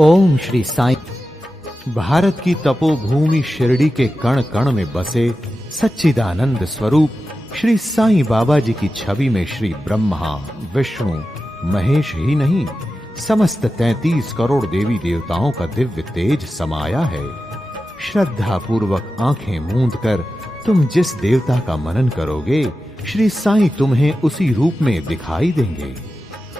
ओम श्री साईं। भारत की तपोभूमि शिरडी के कण कण में बसे सच्चिदानंद स्वरूप श्री साईं बाबा जी की छवि में श्री ब्रह्मा, विष्णु, महेश ही नहीं, समस्त 33 करोड़ देवी देवताओं का दिव्य तेज समाया है। श्रद्धा पूर्वक आंखें मूंद कर तुम जिस देवता का मनन करोगे, श्री साईं तुम्हें उसी रूप में दिखाई देंगे।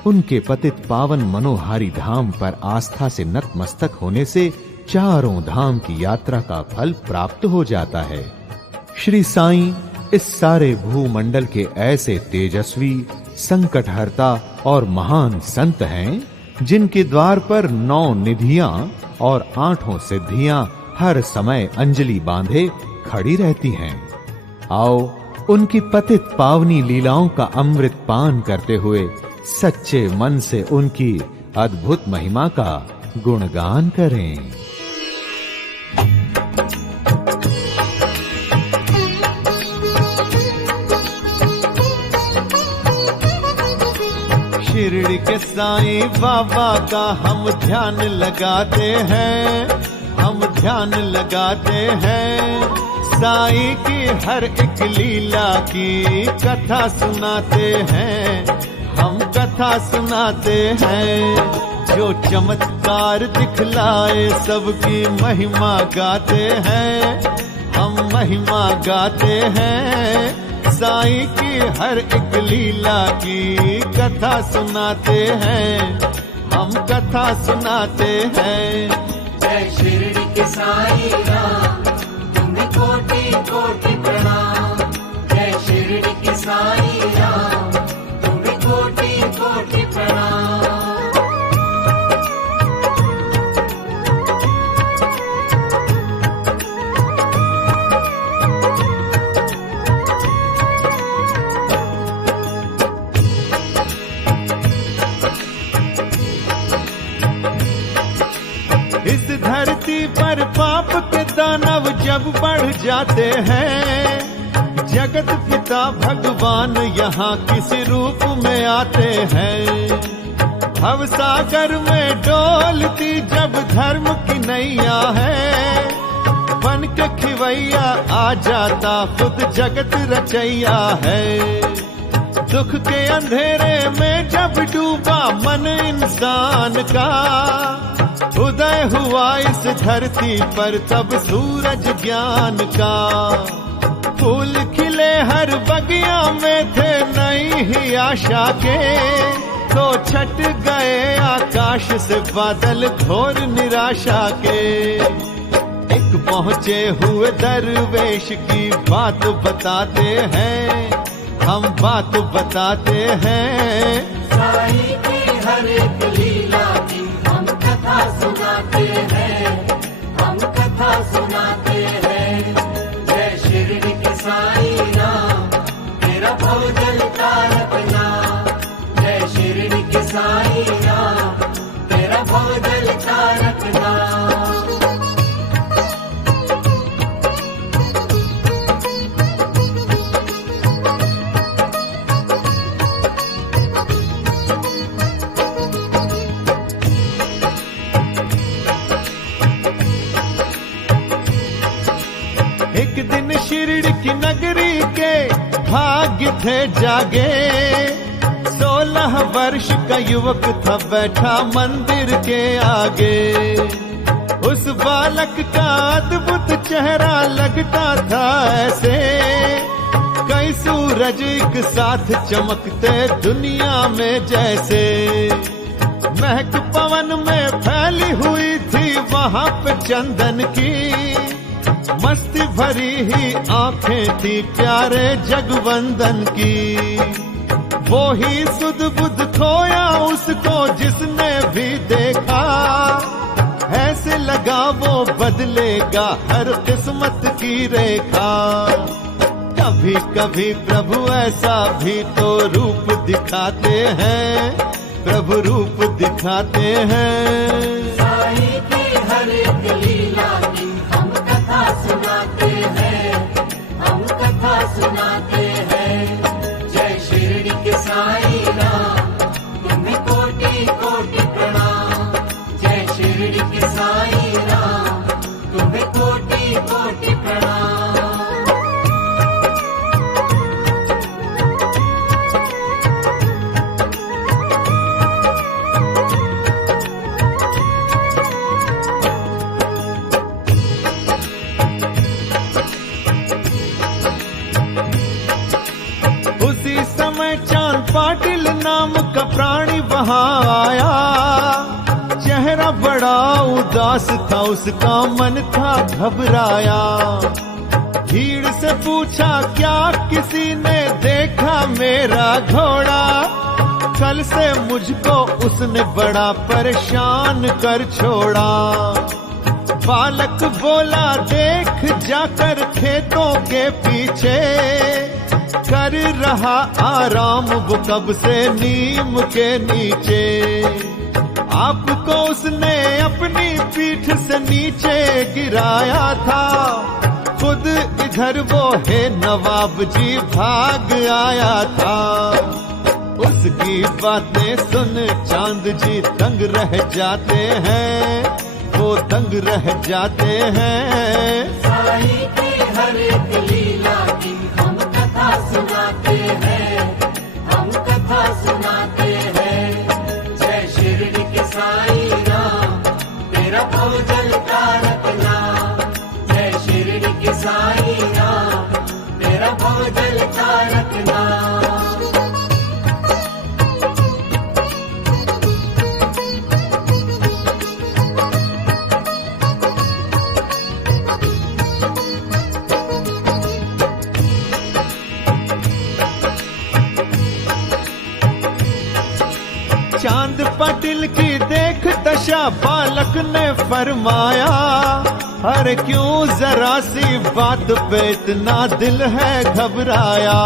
उनके पतित पावन मनोहारी धाम पर आस्था से नतमस्तक होने से चारों धाम की यात्रा का फल प्राप्त हो जाता है। श्री साईं इस सारे भूमंडल के ऐसे तेजस्वी, संकटहर्ता और महान संत हैं, जिनके द्वार पर 9 निधियां और 8 सिद्धियां हर समय अंजलि बांधे खड़ी रहती हैं। आओ उनकी पतित पावनी लीलाओं का अमृत पान करते हुए सच्चे मन से उनकी अद्भुत महिमा का गुणगान करें। शिरडी के साईं बाबा का हम ध्यान लगाते हैं, हम ध्यान लगाते हैं। साईं की हर एक लीला की कथा सुनाते हैं, हम कथा सुनाते हैं। जो चमत्कार दिखलाए सबकी महिमा गाते हैं, हम महिमा गाते हैं। साईं की हर एक लीला की कथा सुनाते हैं, हम कथा सुनाते हैं। जय शिरडी के साईं राम, तुम्हें कोटि कोटि प्रणाम। जय शिरडी के साईं राम, तुम्हें कोटि कोटि प्रणाम। इस धरती पर पाप के दानव जब बढ़ जाते हैं, जगत पिता भगवान यहाँ किस रूप में आते हैं। भव सागर में डोलती जब धर्म की नैया है, बन के खिवैया आ जाता खुद जगत रचैया है। दुख के अंधेरे में जब डूबा मन इंसान का, उदय हुआ इस धरती पर तब सूरज ज्ञान का। फूल खिले हर बगिया में थे नई ही आशा के, तो छट गए आकाश से बादल घोर निराशा के। एक पहुँचे हुए दरवेश की बात बताते हैं, हम बात बताते हैं। साईं की हर एक लीला की हम कथा सुनाते हैं, हम कथा सुनाते हैं। जय शिरडी के साईं राम, तेरा भवजल तारक नाम। जय शिरडी के साईं राम, तेरा भवजल तारक नाम। एक दिन शिरडी की नगरी के भाग्य थे जागे। 16 वर्ष का युवक था बैठा मंदिर के आगे। उस बालक का अद्भुत चेहरा लगता था ऐसे, कई सूरज एक साथ चमकते दुनिया में जैसे। महक पवन में फैली हुई थी वहाँ पे चंदन की, मस्ती भरी ही आंखें थी प्यारे जगवंदन की। वो ही सुध बुध खोया उसको जिसने भी देखा, ऐसे लगा वो बदलेगा हर किस्मत की रेखा। कभी कभी प्रभु ऐसा भी तो रूप दिखाते हैं, प्रभु रूप दिखाते हैं। साईं की हर एक लीला की हम कथा सुनाते हैं, हम कथा सुनाते हैं। जय शिरडी के साईं राम, तुम्हें कोटि कोटि प्रणाम। जय शिरडी प्राणी वहां आया, चेहरा बड़ा उदास था उसका, मन था घबराया। भीड़ से पूछा क्या किसी ने देखा मेरा घोड़ा, कल से मुझको उसने बड़ा परेशान कर छोड़ा। बालक बोला देख जाकर खेतों के पीछे, कर रहा आराम वो कब से नीम के नीचे। आपको उसने अपनी पीठ से नीचे गिराया था, खुद इधर वो है नवाब जी भाग आया था। उसकी बातें सुन चांद जी दंग रह जाते हैं, वो दंग रह जाते हैं। साईं की हर एक लीला की हम कथा सुनाते हैं, हम कथा सुनाते हैं। जय शिरडी के साईं राम, तेरा भव जलता रखना। जय शिरडी के साईं राम, तेरा भव जलता रखना। चांद पाटिल की देख दशा बालक ने फरमाया, अरे क्यों जरा सी बात पे इतना दिल है घबराया।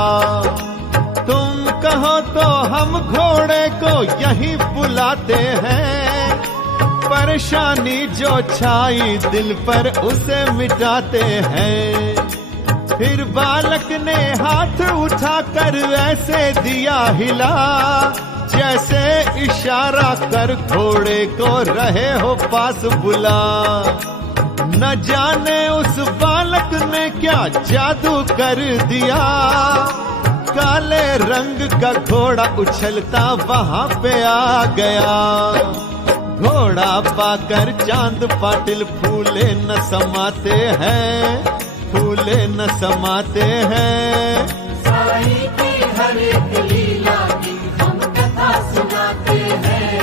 तुम कहो तो हम घोड़े को यहीं बुलाते हैं, परेशानी जो छाई दिल पर उसे मिटाते हैं। फिर बालक ने हाथ उठाकर ऐसे दिया हिला, जैसे इशारा कर घोड़े को रहे हो पास बुला। न जाने उस बालक ने क्या जादू कर दिया, काले रंग का घोड़ा उछलता वहां पे आ गया। घोड़ा पाकर चांद पाटिल फूले न समाते हैं, फूले न समाते हैं। साईं की हर एक लीला की हम कथा सुनाते हैं,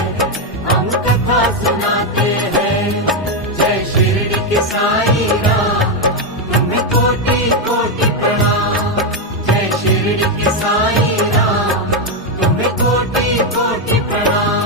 हम कथा सुनाते हैं। जय शिरडी के साईं राम, तुम्हें कोटि कोटि प्रणाम। जय शिरडी के साईं राम, तुम्हें कोटि कोटि प्रणाम।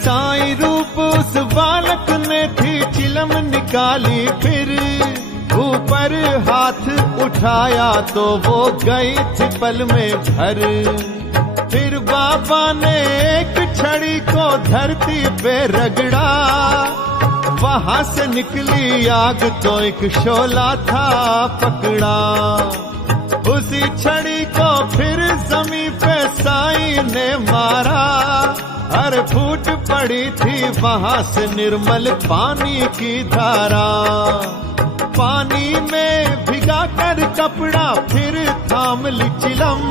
साईं रूप उस बालक ने थी चिलम निकाली, फिर ऊपर हाथ उठाया तो वो गई थी पल में भर। फिर बाबा ने एक छड़ी को धरती पे रगड़ा, वहां से निकली आग तो एक शोला था पकड़ा। उसी छड़ी को फिर जमीन पे साईं ने मारा, हर फूट पड़ी थी वहां से निर्मल पानी की धारा। पानी में भिगा कर कपड़ा फिर थाम ली चिलम,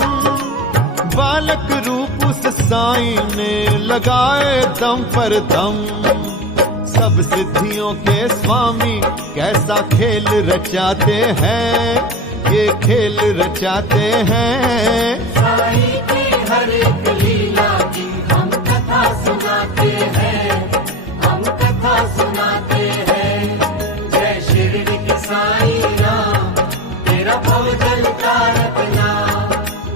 बालक रूप उस साईं ने लगाए दम पर दम। सब सिद्धियों के स्वामी कैसा खेल रचाते हैं, ये खेल रचाते हैं। साईं की हर एक लीला की हम कथा सुनाते हैं, हम कथा सुनाते हैं। जय शिरडी के साईं राम, तेरा भव जलता रखना।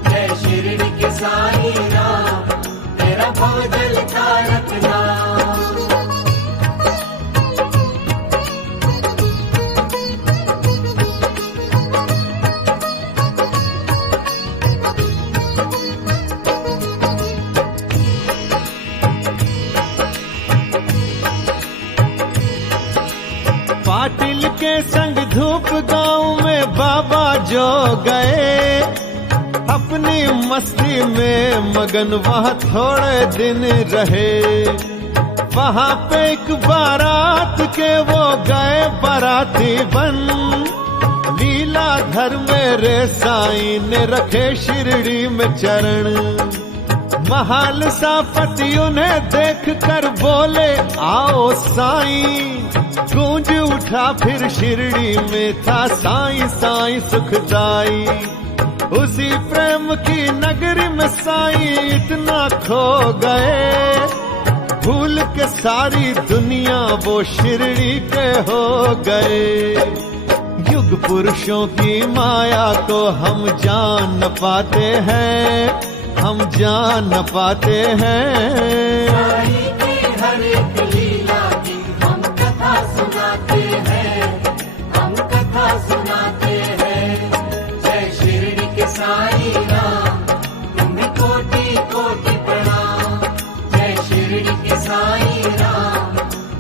जय शिरडी के साईं राम, तेरा भव जलता रखना। पाटिल के संग धूप गांव में बाबा जो गए, अपनी मस्ती में मगन वहां थोड़े दिन रहे। वहां पे एक बारात के वो गए बाराती बन, लीला घर मेरे साईं ने रखे शिरडी में चरण। महाल सा पति उन्हें देख कर बोले आओ साईं। गूंज उठा फिर शिरडी में था साईं साईं सुखदाई। उसी प्रेम की नगरी में साईं इतना खो गए, भूल के सारी दुनिया वो शिरडी के हो गए। युग पुरुषों की माया को हम जान न पाते हैं, हम जान न पाते हैं। साईं की हर एक लीला की हम कथा सुनाते हैं, हम कथा सुनाते हैं। जय शिरडी के साईं राम, तुम्हें कोटि कोटि प्रणाम। जय शिरडी के साईं राम,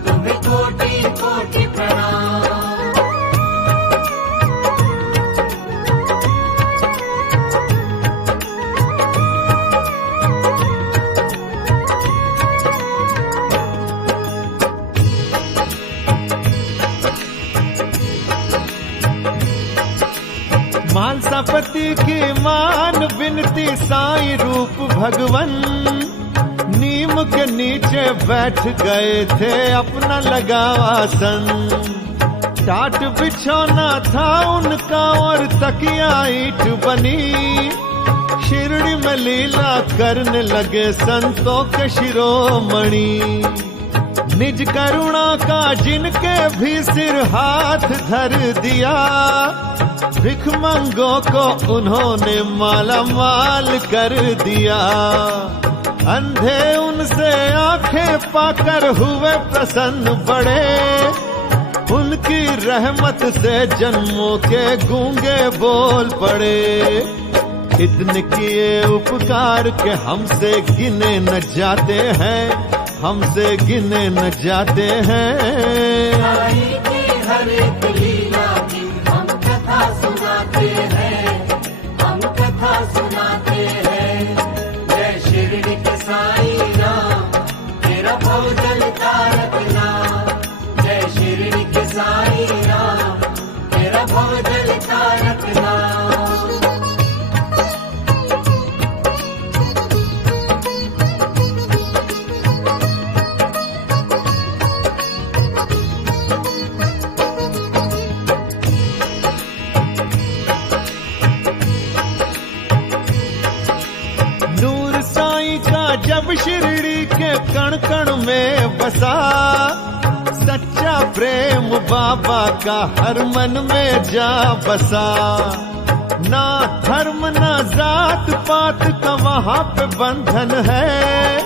तुम्हें कोटि कोटि प्रणाम। मालसापति की मान विनती साईं रूप भगवन। नीम के नीचे बैठ गए थे अपना लगा आसन। टाट बिछौना था उनका और तकिया ईंट बनी। शिरडी में लीला करने लगे संतों के शिरोमणि। निज करुणा का जिनके भी सिर हाथ धर दिया, भिखमंगों को उन्होंने माला माल कर दिया। अंधे उनसे आंखें पाकर हुए प्रसन्न बड़े। उनकी रहमत से जन्मों के गूंगे बोल पड़े। इतने किए उपकार के हमसे गिने न जाते हैं, हमसे गिने न जाते हैं। साईं की हर एक लीला की हम कथा सुनाते हैं, हम कथा सुनाते हैं। जय शिरडी के साईं राम, तेरा भवजल तारक नाम। जय शिरडी के साईं राम, तेरा भवजल तारक नाम। जब शिरडी के कण कण में बसा, सच्चा प्रेम बाबा का हर मन में जा बसा। ना धर्म ना जात पात का वहाँ पे बंधन है।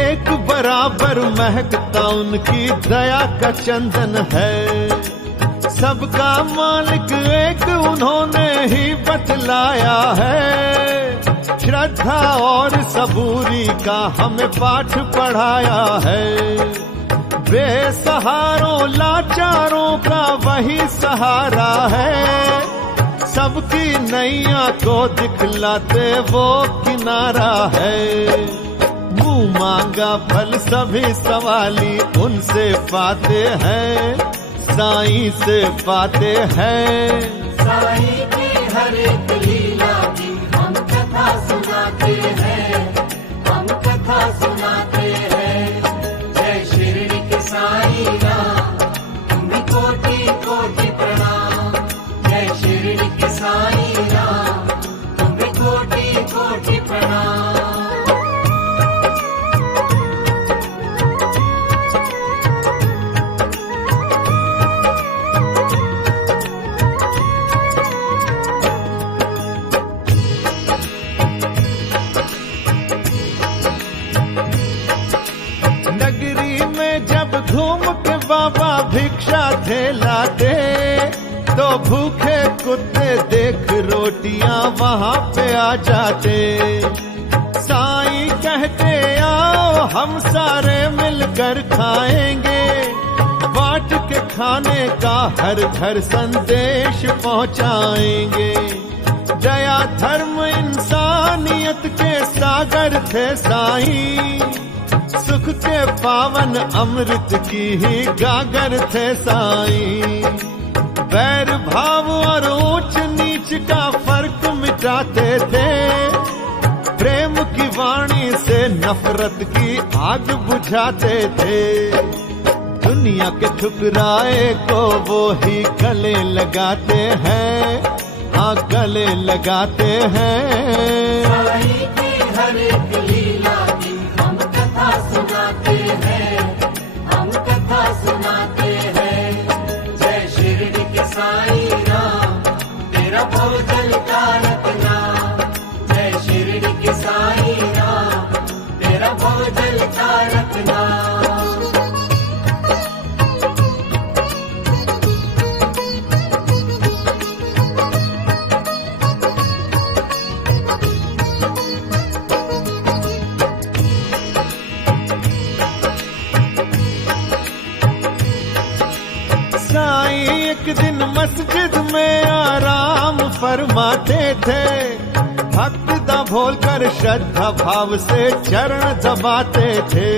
एक बराबर महकता उनकी दया का चंदन है। सबका मालिक एक उन्होंने ही बतलाया है। श्रद्धा और सबूरी का हमें पाठ पढ़ाया है। बेसहारों लाचारों का वही सहारा है। सबकी नैया को दिखलाते वो किनारा है। मुंह मांगा फल सभी सवाली उनसे पाते हैं, साईं से पाते हैं। साईं की हर एक लीला की हम कथा सुनाते हैं, हम कथा सुनाते हैं। जय शिरडी के साईं राम, तुम्हें कोटि कोटि प्रणाम। जय शिरडी के साईं राम, तुम्हें कोटि कोटि प्रणाम। घूम के बाबा भिक्षा लाते, तो भूखे कुत्ते देख रोटियां वहाँ पे आ जाते। साईं कहते आओ हम सारे मिलकर खाएंगे। बांट के खाने का हर घर संदेश पहुँचाएंगे। दया धर्म इंसानियत के सागर थे साईं। सुख के पावन अमृत की ही गागर थे साईं। बैर भाव और ऊंच नीच का फर्क मिटाते थे, प्रेम की वाणी से नफरत की आग बुझाते थे। दुनिया के ठुकराए को वो ही गले लगाते हैं, हाँ गले लगाते हैं। साईं की हर एक लीला की हम कथा सुनाते हैं, हम कथा सुनाते हैं। जय शिरडी के साईं राम, तेरा भवजल का रत्ना। जय शिरडी के साईं राम, तेरा भवजल का रत्ना। एक दिन मस्जिद में आराम फरमाते थे, भक्त दा भोल कर श्रद्धा भाव से चरण दबाते थे।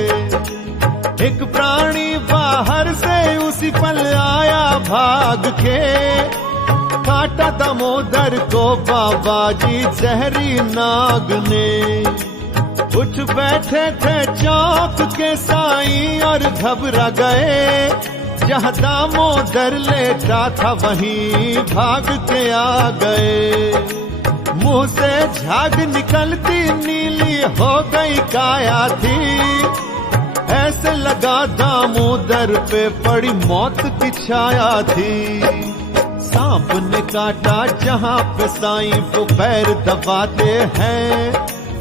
एक प्राणी बाहर से उसी पल आया भाग के, काटा दामोदर को बाबा जी जहरी नाग ने। उठ बैठे थे चौक के साईं और घबरा गए, जहाँ दामोदर लेटा था वहीं भाग के आ गए। मुंह से झाग निकलती नीली हो गई काया थी, ऐसे लगा दामोदर पे पड़ी मौत की छाया थी। सांप ने काटा जहाँ पे साईं वो पैर दबाते हैं,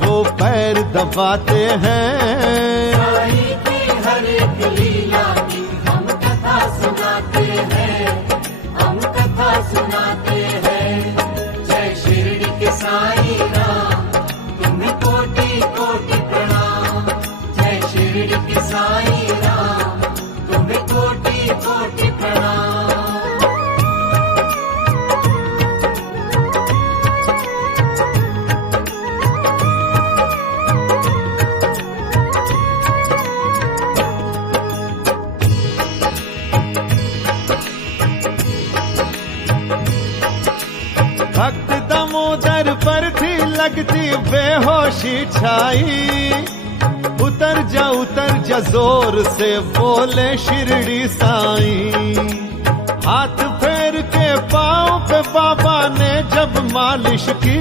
वो पैर दबाते हैं। साईं की हर एक लीला की हम कथा सुनाते हैं, हम कथा सुनाते हैं। जय शिरडी के साईं राम, तुम्हें कोटि कोटि प्रणाम। जय शिरडी के साईं राम, तुम्हें कोटि कोटि प्रणाम। भक्त दामोदर पर थी लगती बेहोशी छाई, उतर जा जोर से बोले शिरडी साईं। हाथ फेर के पांव पे बाबा ने जब मालिश की,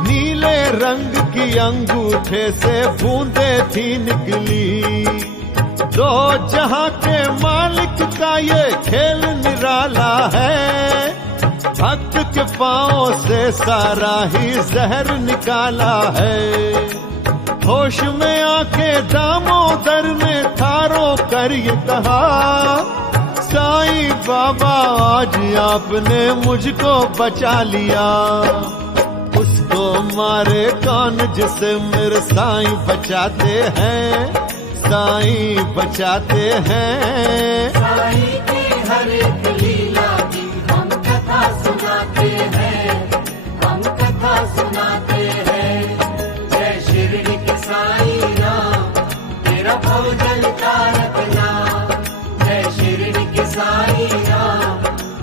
नीले रंग की अंगूठे से बूंदे थी निकली। दो जहां के मालिक का ये खेल निराला है, भक्त के पांव से सारा ही जहर निकाला है। होश में आके दामोदर ने थारो कर ये कहा, साईं बाबा आज आपने मुझको बचा लिया। उसको मारे कौन जिसे मेरे साईं बचाते हैं, साईं बचाते हैं। साईं की हर एक लीला की हम कथा सुनाते हैं, हम कथा सुनाते हैं। जय शिरडी के साईं राम, तेरा भवजल का रत्ना। जय शिरडी के साईं राम,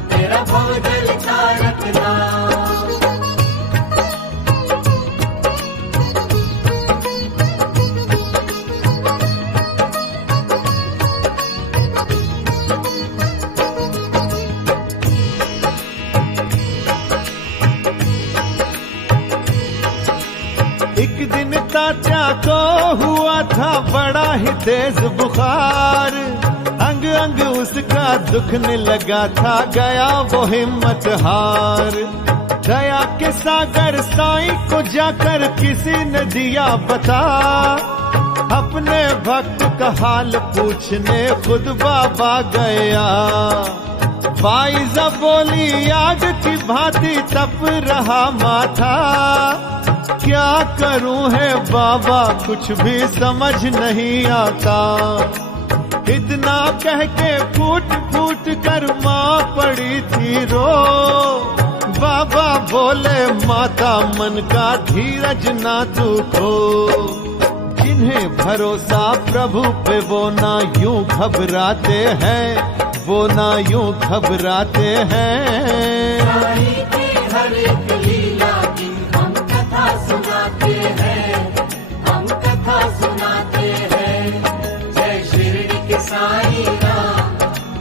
तेरा भवजल का रत्ना। एक दिन तात्या को हुआ था बड़ा ही तेज बुखार, अंग अंग उसका दुखने लगा था, गया वो हिम्मत हार। दया के सागर साईं को जाकर किसी ने दिया बता, अपने भक्त का हाल पूछने खुद बाबा गया। फाइजा बोली आग की भांति तप रहा माथा, क्या करूं है बाबा कुछ भी समझ नहीं आता। इतना कह के फूट फूट कर माँ पड़ी थी रो, बाबा बोले माता मन का धीरज ना तू खो। जिन्हें भरोसा प्रभु पे वो ना यूं घबराते हैं, वो ना यूं घबराते हैं। साईं की हर एक लीला की हम कथा सुनाते हैं, हम कथा सुनाते हैं। जय शिरडी के साईं राम,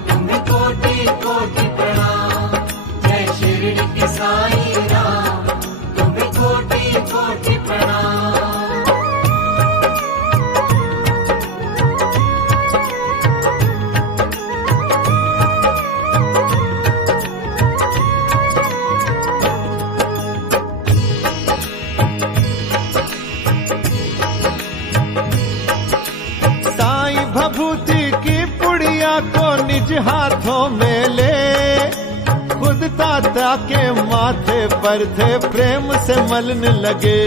तुम्हें कोटि कोटि प्रणाम। जय शिरडी के साईं राम, तुम्हें कोटि कोटि प्रणाम। भभूति की पुड़िया को निज हाथों में ले, खुद ताता के माथे पर थे प्रेम से मलने लगे।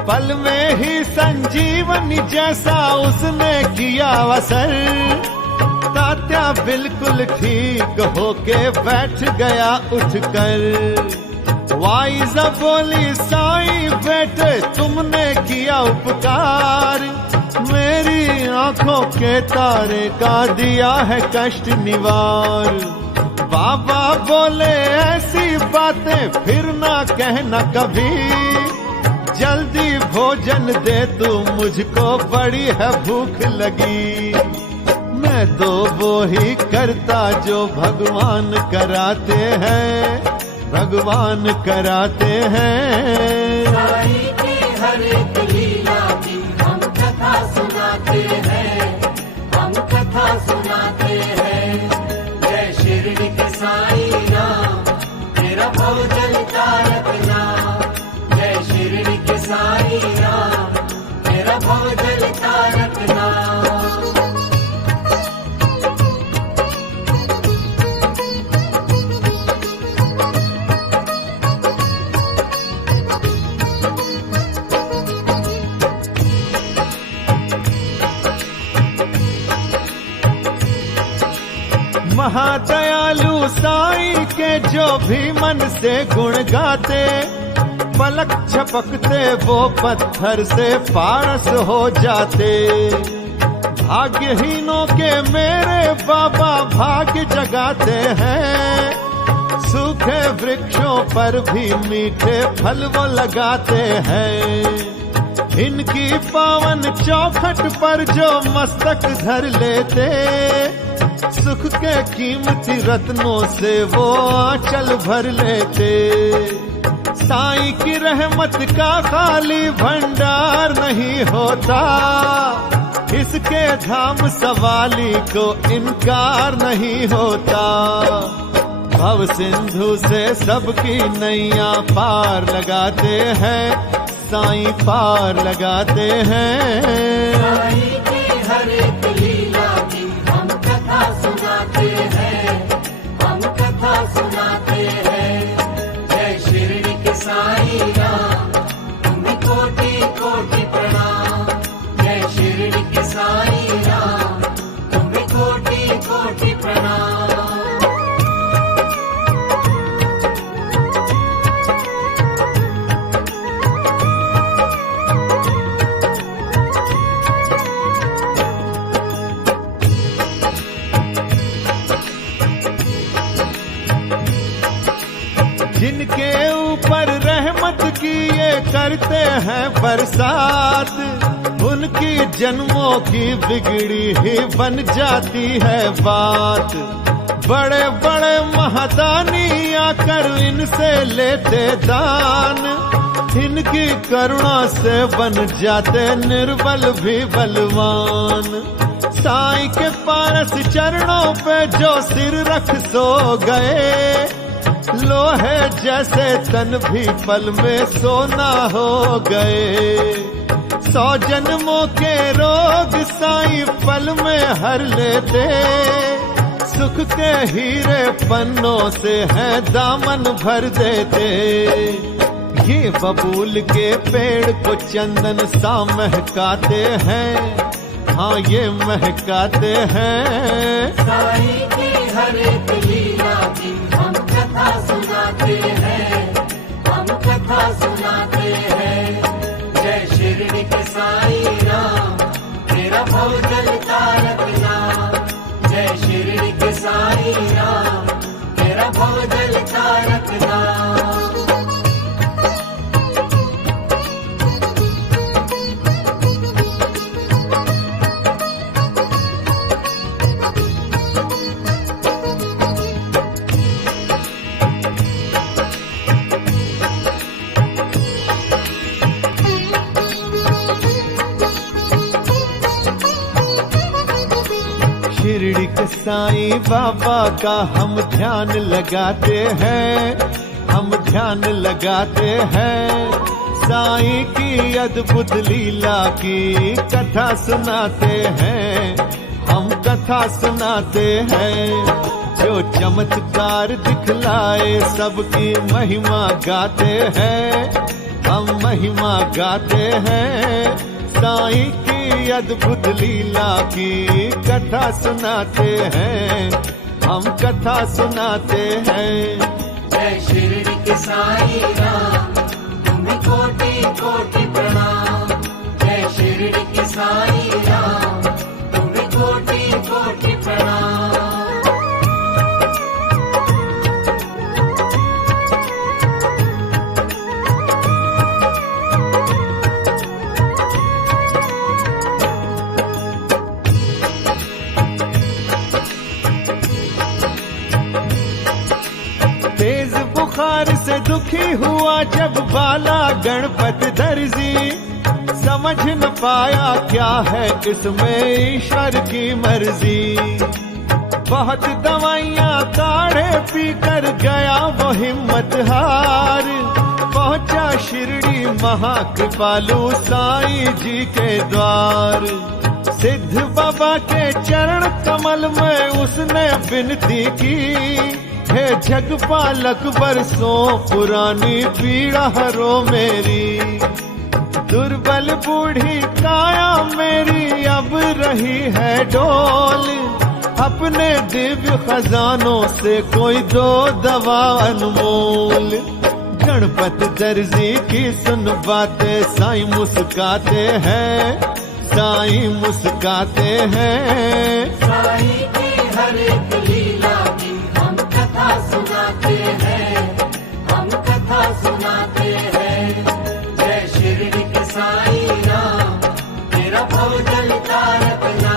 पल में ही संजीवनी जैसा उसने किया असर, तात्या बिल्कुल ठीक होके बैठ गया उठकर। वाइजा बोली साईं बेटे तुमने किया उपकार, मेरी आंखों के तारे का दिया है कष्ट निवार। बाबा बोले ऐसी बातें फिर ना कहना कभी, जल्दी भोजन दे तू मुझको बड़ी है भूख लगी। मैं तो वो ही करता जो भगवान कराते हैं, भगवान कराते हैं। साईं की हर एक लीला की हम कथा सुनाते हैं, हम कथा सुनाते हैं। जय शिरडी के साईं राम, तेरा भव जलता रखना। जय शिरडी के साईं राम, तेरा भव जलता रखना। महादयालु साईं के जो भी मन से गुण गाते, पलक झपकते वो पत्थर से पारस हो जाते। भाग्यहीनों के मेरे बाबा भाग्य जगाते हैं, सूखे वृक्षों पर भी मीठे फल वो लगाते हैं। इनकी पावन चौखट पर जो मस्तक धर लेते, सुख के कीमती रत्नों से वो आंचल भर लेते। साईं की रहमत का खाली भंडार नहीं होता, इसके धाम सवाली को इनकार नहीं होता। भव सिंधु से सबकी नैया पार लगाते हैं, साईं पार लगाते हैं। साईं की हर एक लीला की हम कथा सुनाते हैं, हम कथा सुनाते हैं। जय शिरडी के साईं राम, तुम्हें कोटि कोटि प्रणाम। जय शिरडी के साईं राम, तुम्हें कोटि कोटि प्रणाम। जिनके ऊपर रहमत की ये करते हैं बरसात, उनकी जन्मों की बिगड़ी ही बन जाती है बात। बड़े बड़े महादानी आकर इनसे लेते दान, इनकी करुणा से बन जाते निर्बल भी बलवान। साईं के पारस चरणों पे जो सिर रख सो गए, लोहे जैसे तन भी पल में सोना हो गए। 100 जन्मों के रोग साईं पल में हर लेते, सुख के हीरे पन्नों से है दामन भर देते। ये बबूल के पेड़ को चंदन सा महकाते हैं, हाँ ये महकाते हैं। साईं की हर एक लीला की हम कथा सुनाते हैं, हम कथा सुनाते हैं। जय शिरडी के साईं राम, तेरा भव जलता रखना। जय शिरडी के भव जलता रखना। शिरडी के साईं बाबा का हम ध्यान लगाते हैं, हम ध्यान लगाते हैं। साईं की अद्भुत लीला की कथा सुनाते हैं, हम कथा सुनाते हैं। जो चमत्कार दिखलाए सबकी महिमा गाते हैं, हम महिमा गाते हैं। साईं की अद्भुत लीला की कथा सुनाते हैं, हम कथा सुनाते हैं। जय शिरडी के साईं राम, तुम्हें कोटि कोटि प्रणाम। जय शिरडी के साईं राम, तुम्हें कोटि कोटि प्रणाम। बुखार से दुखी हुआ जब बाला गणपति दर्जी, समझ न पाया क्या है इसमें ईश्वर की मर्जी। बहुत दवाइयाँ काढ़े पीकर गया वो हिम्मत हार, पहुँचा शिरडी महाकृपालु साईं जी के द्वार। सिद्ध बाबा के चरण कमल में उसने विनती की, हे जगपालक बरसों पुरानी पीड़ा हरो मेरी। दुर्बल बूढ़ी काया मेरी अब रही है डोल, अपने दिव्य खजानों से कोई दो दवा अनमोल। गणपति दर्जी की सुन बातें साईं मुस्काते हैं, साईं मुस्काते हैं। साईं की हर एक लीला की हम कथा सुनाते हैं, हम कथा सुनाते हैं। जय शिरडी के साईं राम, तेरा भव जलता रखना।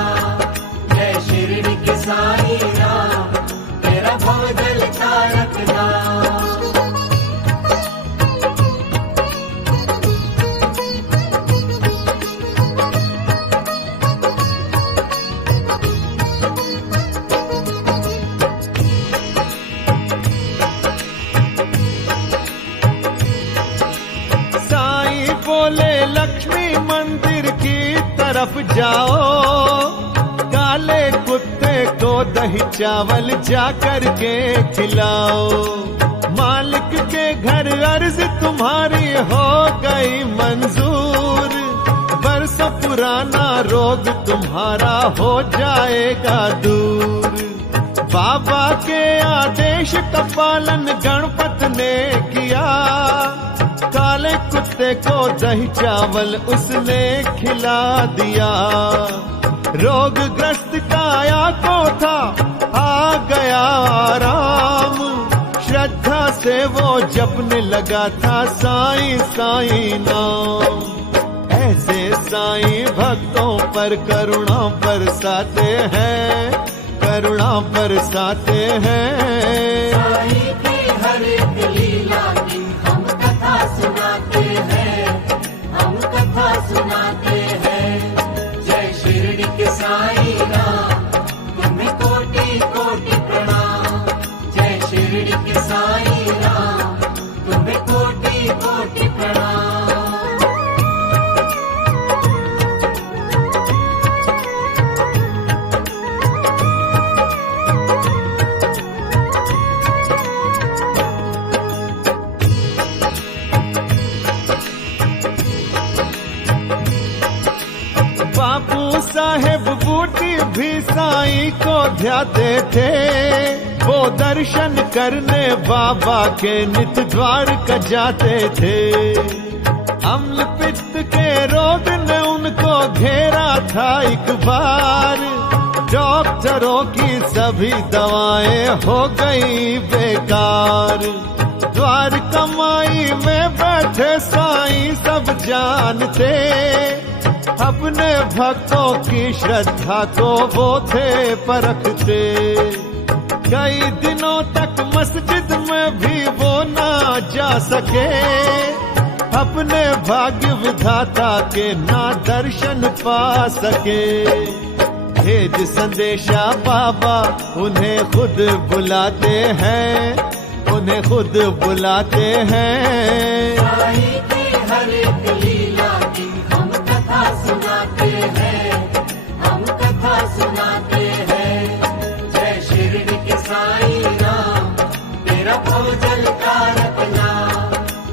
जय शिरडी के साईं राम, तेरा भव जलता रखना। बोले लक्ष्मी मंदिर की तरफ जाओ, काले कुत्ते को दही चावल जाकर के खिलाओ। मालिक के घर अर्ज तुम्हारी हो गई मंजूर, बरसों पुराना रोग तुम्हारा हो जाएगा दूर। बाबा के आदेश का पालन गणपत ने किया, काले कुत्ते को दही चावल उसने खिला दिया। रोगग्रस्त काया को था आ गया आराम, श्रद्धा से वो जपने लगा था साईं साईं नाम। ऐसे साईं भक्तों पर करुणा बरसाते हैं, करुणा बरसाते हैं। साईं की हर एक लीला की हम कथा सुनाते हैं, हम कथा सुनाते हैं। जय शिरडी के साईं राम, तुम्हें कोटि कोटि प्रणाम। जय शिरडी के साईं राम, तुम्हें कोटि कोटि प्रणाम। बापू साहेब बूटी भी साईं को ध्याते थे, वो दर्शन करने बाबा के नित द्वार का जाते थे। अम्ल पित्त के रोग ने उनको घेरा था एक बार, डॉक्टरों की सभी दवाएं हो गई बेकार। द्वार कमाई में बैठे साईं सब जानते, अपने भक्तों की श्रद्धा को वो थे परखते। कई दिनों तक मस्जिद में भी वो ना जा सके, अपने भाग्य विधाता के ना दर्शन पा सके। भेज संदेशा बाबा उन्हें खुद बुलाते हैं, उन्हें खुद बुलाते हैं। साईं की हर एक लीला की हम कथा सुनाते हैं, हम कथा सुनाते हैं। जय शिरडी के साईं राम, तेरा भवजल का रत्ना।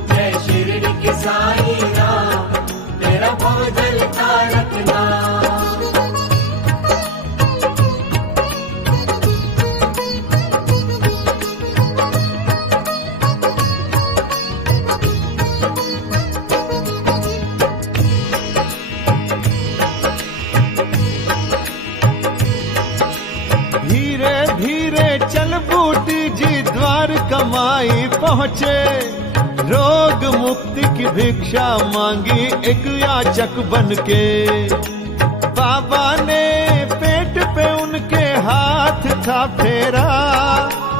जय शिरडी के साईं राम, तेरा भवजल का रत्ना। कमाई पहुँचे, रोग मुक्ति की भिक्षा मांगी एक याचक बनके। बाबा ने पेट पे उनके हाथ था फेरा,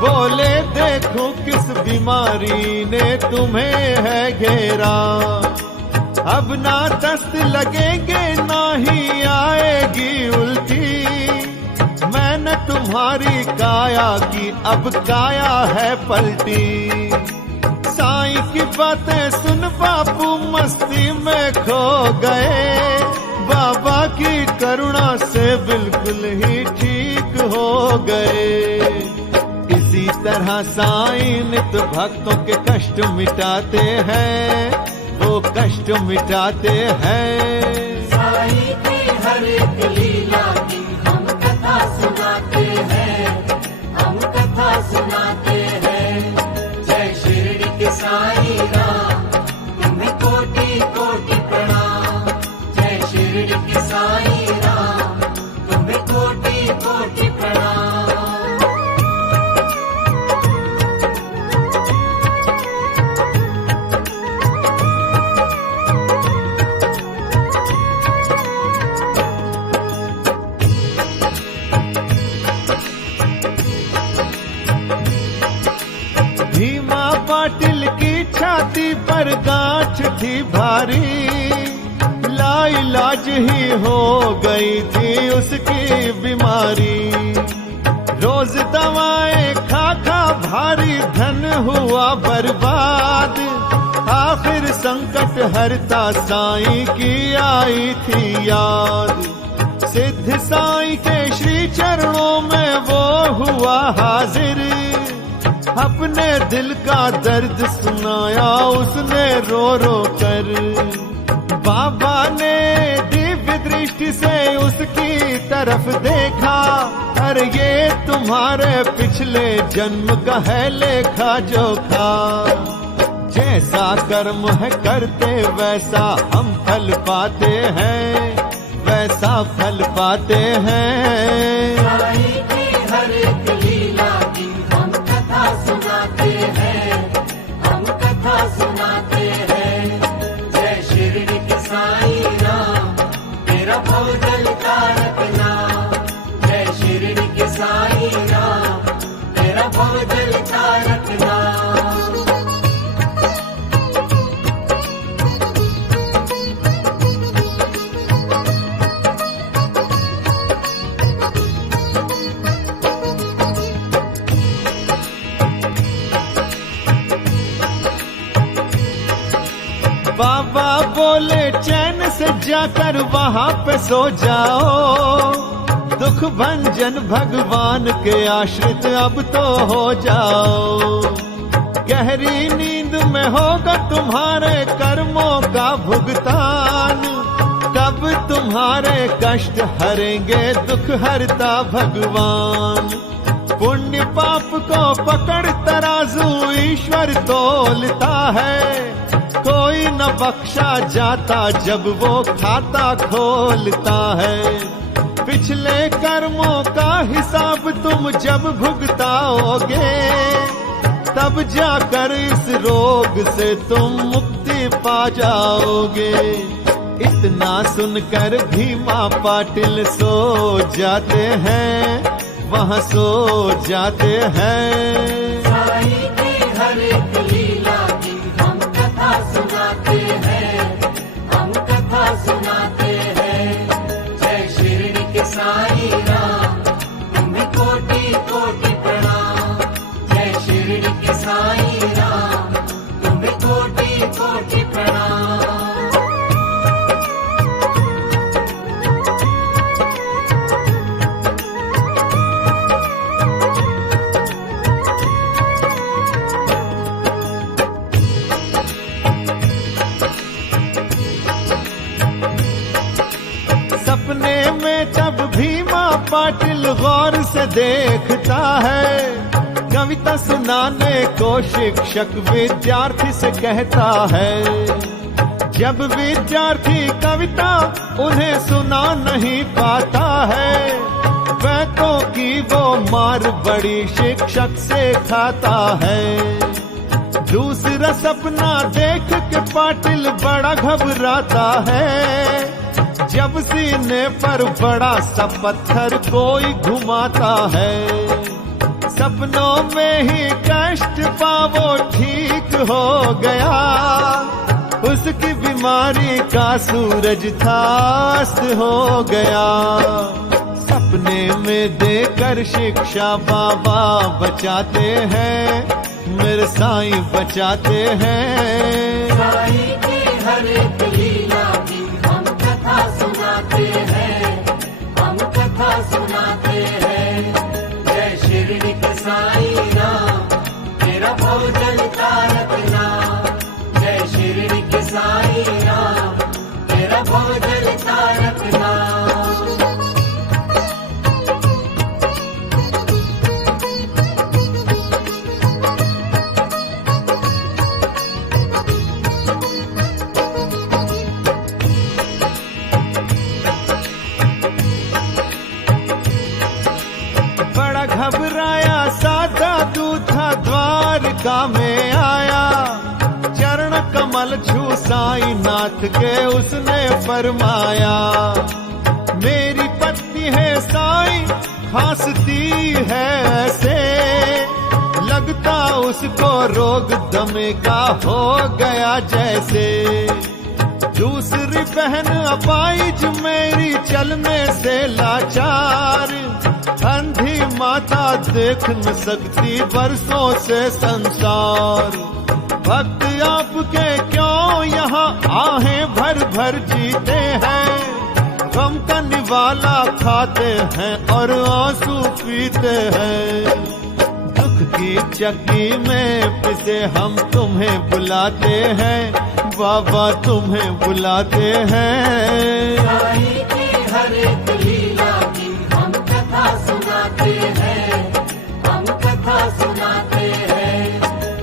बोले देखो किस बीमारी ने तुम्हें है घेरा। अब ना दस्त लगेंगे ना ही आएगी उल्टी, मैंने तुम्हारी काया की अब काया है पलटी। साईं की बातें सुन बापू मस्ती में खो गए, बाबा की करुणा से बिल्कुल ही ठीक हो गए। इसी तरह साईं नित भक्तों के कष्ट मिटाते हैं, वो कष्ट मिटाते हैं। साईं की हर एक लीला की हम कथा सुनाते हैं, हम कथा सुनाते हैं। जय शिरडी के साईं राम, तुम्हें कोटि कोटि प्रणाम। जय शिरडी के साईं राम, तुम्हें कोटि कोटि प्रणाम। भीमा पाटिल की छाती पर गांठ थी भारी, लाइलाज ही हो गई थी उसकी बीमारी। रोज दवाएं खा खा भारी धन हुआ बर्बाद, आखिर संकट हरता साईं की आई थी याद। सिद्ध साईं के श्री चरणों में वो हुआ हाजिर, अपने दिल का दर्द सुनाया उसने रो रो कर। बाबा ने दिव्य दृष्टि से उसकी तरफ देखा, अरे ये तुम्हारे पिछले जन्म का है लेखा जोखा। जैसा कर्म है करते वैसा हम फल पाते हैं, वैसा फल पाते हैं। साईं की हर एक लीला की हम कथा सुनाते हैं, हम कथा सुनाते हैं। जय शिरडी के साईं राम, तेरा भवजल का रत्ना। जय शिरडी के साईं राम, तेरा भवजल का रत्ना। बाबा बोले चैन से जाकर वहां पे सो जाओ, दुख भंजन भगवान के आश्रित अब तो हो जाओ। गहरी नींद में होगा तुम्हारे कर्मों का भुगतान, तब तुम्हारे कष्ट हरेंगे दुख हरता भगवान। पुण्य पाप को पकड़ तराजू ईश्वर तोलता है, कोई न बख्शा जाता जब वो खाता खोलता है। पिछले कर्मों का हिसाब तुम जब भुगताओगे, तब जाकर इस रोग से तुम मुक्ति पा जाओगे। इतना सुनकर भीमा पाटिल सो जाते हैं, वहाँ सो जाते हैं। साईं की हर एक लीला की हम कथा सुनाते हैं, हम कथा सुनाते हैं। जय शिरडी के साईं राम, तुम्हें कोटि कोटि प्रणाम। जय शिरडी के साईं राम, तुम्हें कोटि कोटि प्रणाम। सपने में तब भीमा पाटिल गौर से देखता है, कविता सुनाने को शिक्षक विद्यार्थी से कहता है। जब विद्यार्थी कविता उन्हें सुना नहीं पाता है, बैतों की वो मार बड़ी शिक्षक से खाता है। दूसरा सपना देख के पाटिल बड़ा घबराता है, जब सीने पर बड़ा सा पत्थर कोई घुमाता है। सपनों में ही कष्ट पावो ठीक हो गया, उसकी बीमारी का सूरज था अस्त हो गया। सपने में देकर शिक्षा बाबा बचाते हैं, मेरे साईं बचाते हैं। साईं की हर एक लीला की हम कथा सुनाते हैं, हम कथा सुनाते हैं। जय शिरडी के साईं राम, तेरा भवजल तारक नाम। जय शिरडी के साईं राम, तेरा भवजल तारक नाम। घबराया साधा दूथा द्वारका में आया, चरण कमल छू साईं नाथ के उसने फरमाया। मेरी पत्नी है साईं खांसती है ऐसे, लगता उसको रोग दमे का हो गया जैसे। दूसरी बहन अपाइज मेरी चलने से लाचार, अंधी माता देख न सकती बरसों से संसार। भक्त आपके क्यों यहाँ आहें भर भर जीते हैं, गम का निवाला खाते हैं और आंसू पीते हैं। दुख की चक्की में पिसे हम तुम्हें बुलाते हैं, बाबा तुम्हें बुलाते हैं। साईं की हर एक लीला की हम कथा सुनाते हैं, हम कथा सुनाते हैं।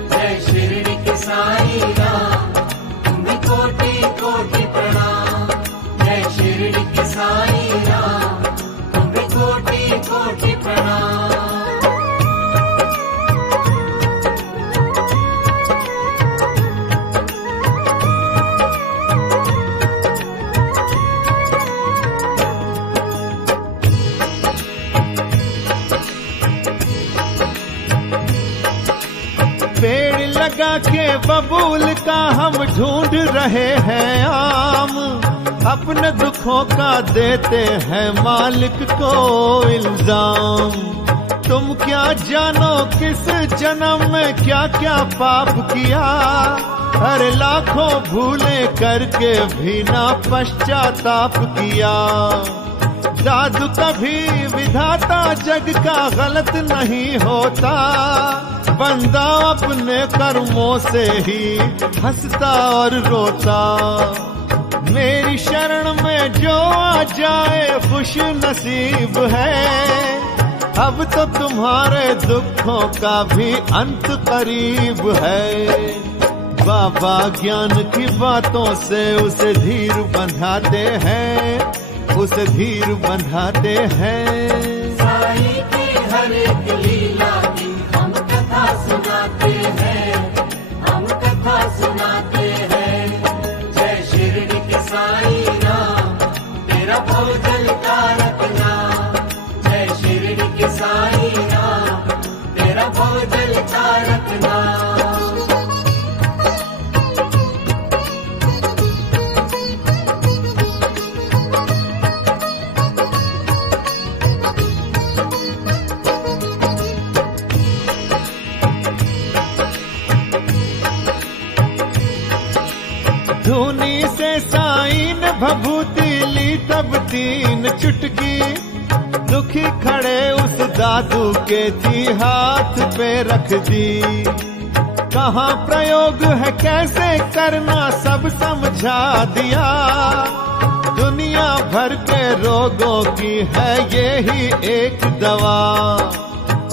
जय शिरडी के साईं राम, तुम्हें कोटि कोटि प्रणाम। जय शिरडी के साईं राम, तुम्हें कोटि कोटि प्रणाम। पेड़ लगा के बबूल का हम ढूंढ रहे हैं आम, अपने दुखों का देते हैं मालिक को इल्जाम। तुम क्या जानो किस जन्म में क्या क्या पाप किया, हर लाखों भूले करके भी ना पश्चाताप किया। जादू कभी विधाता जग का गलत नहीं होता, बंदा अपने कर्मों से ही हंसता और रोता। मेरी शरण में जो आ जाए खुश नसीब है, अब तो तुम्हारे दुखों का भी अंत करीब है। बाबा ज्ञान की बातों से उसे धीर बंधाते हैं, उसे धीर बंधाते हैं। साईं की हर एक लीला की हम कथा सुनाते हैं, हम कथा सुनाते हैं। जय शिरडी के साईं राम, तेरा भव जलता रखना। जय शिरडी के साईं राम, तेरा भव जलता रखना। धुनी से साईं ने भभूति ली तब 3 चुटकी, दुखी खड़े उस दादू के थी हाथ पे रख दी। कहाँ प्रयोग है कैसे करना सब समझा दिया, दुनिया भर के रोगों की है यही एक दवा।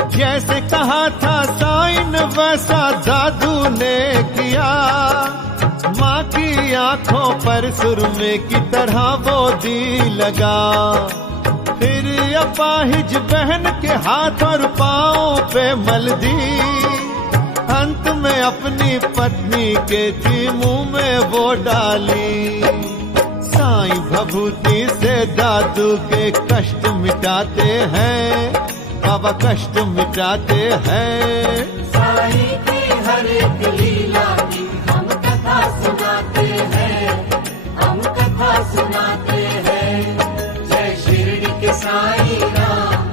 जैसे कहा था साईं ने वैसा दादू ने किया, माँ की आंखों पर सुरमे की तरह वो दी लगा। फिर अपाहिज बहन के हाथ और पाँव पे मल दी, अंत में अपनी पत्नी के थी मुंह में वो डाली। साईं भभूति से दादू के कष्ट मिटाते हैं, बाबा कष्ट मिटाते हैं। साईं की हर एक लीला की हम कथा सुनाते हैं, हम कथा सुनाते हैं। जय शिरडी के साईं राम,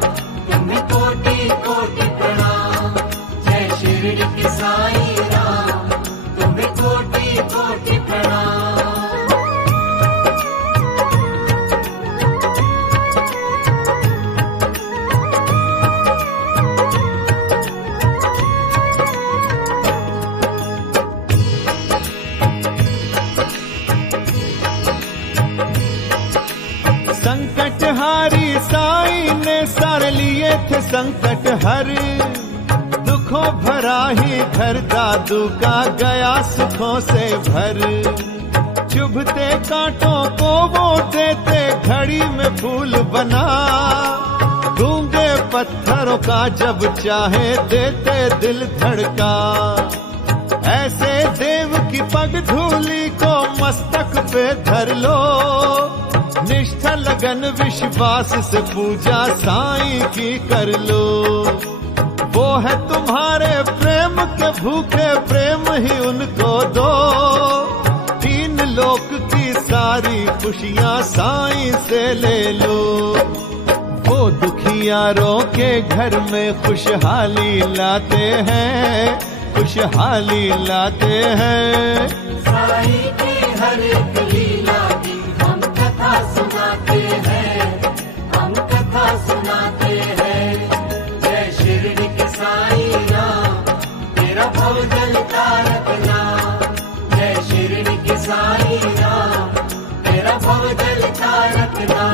तुम्हें कोटि कोटि प्रणाम। जय शिरडी के साईं राम, तुम्हें कोटि कोटि प्रणाम। संकटहारी साईं ने सारे लिए थे संकट हर, दुखों भरा ही घर दादू का गया सुखों से भर। चुभते कांटों को वो देते घड़ी में फूल बना, गूंगे पत्थरों का जब चाहे देते दिल धड़का। ऐसे देव की पग धूली को मस्तक पे धर लो, निष्ठा लगन विश्वास से पूजा साईं की कर लो। वो है तुम्हारे प्रेम के भूखे, प्रेम ही उनको दो। 3 लोक की सारी खुशियाँ साईं से ले लो। वो दुखियारों के घर में खुशहाली लाते हैं, खुशहाली लाते हैं। साईं की हर एक लीला की हम कथा सुनाते हैं, हम कथा सुनाते हैं। जय शिरडी के साईं राम, तेरा भव जलता रखना। जय शिरडी के साईं राम, तेरा भव जलता रखना।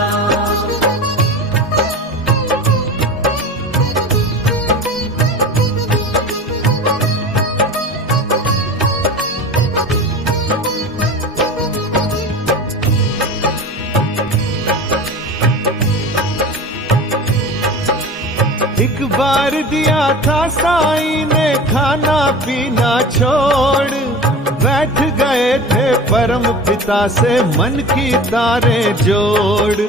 एक बार दिया था साईं ने खाना पीना छोड़, बैठ गए थे परम पिता से मन की तारें जोड़।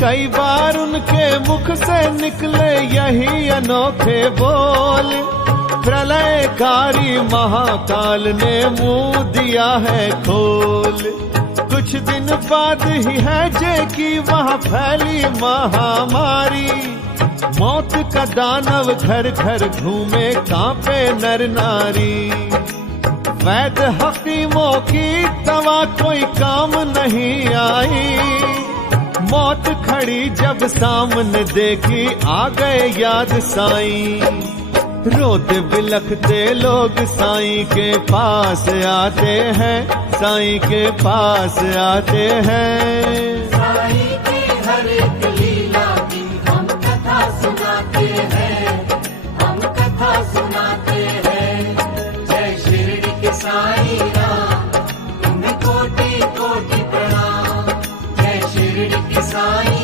कई बार उनके मुख से निकले यही अनोखे बोल, प्रलयकारी महाकाल ने मुंह दिया है खोल। कुछ दिन बाद ही है जे की वहाँ फैली महामारी, मौत का दानव घर घर घूमे कांपे नर नारी। वैद हकीमों की दवा कोई काम नहीं आई, मौत खड़ी जब सामने देखी आ गए याद साईं। रोते बिलखते लोग साईं के पास आते हैं, साईं के पास आते हैं। साईं की हर एक लीला की हम कथा सुनाते हैं, हम कथा सुनाते हैं। जय शिरडी के साईं राम, तुम्हें कोटि कोटि प्रणाम। जय शिरडी के साईं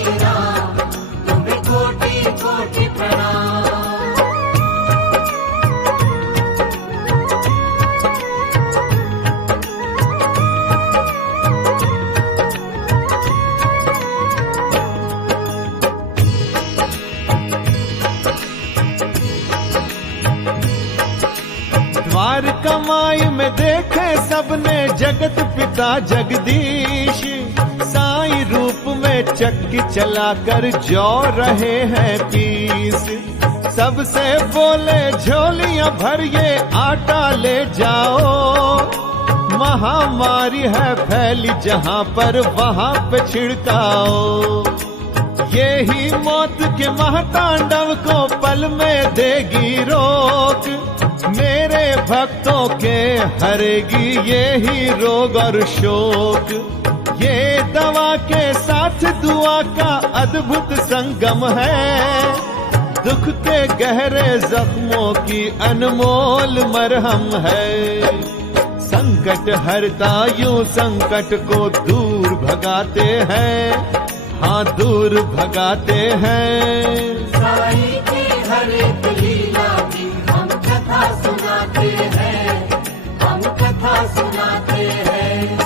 कमाई में देखे सबने जगत पिता जगदीश, साईं रूप में चक्की चलाकर जौ रहे हैं पीस। सबसे बोले झोलियां भरिए आटा ले जाओ, महामारी है फैली जहां पर वहां पे छिड़काओ। यही मौत के महातांडव को पल में देगी रोक, मेरे भक्तों के हरेगी यही रोग और शोक। ये दवा के साथ दुआ का अद्भुत संगम है, दुख के गहरे जख्मों की अनमोल मरहम है। संकट हरता यूं संकट को दूर भगाते हैं, हाँ दूर भगाते हैं। साईं की हर एक लीला की हम कथा सुनाते हैं, हम कथा सुनाते हैं।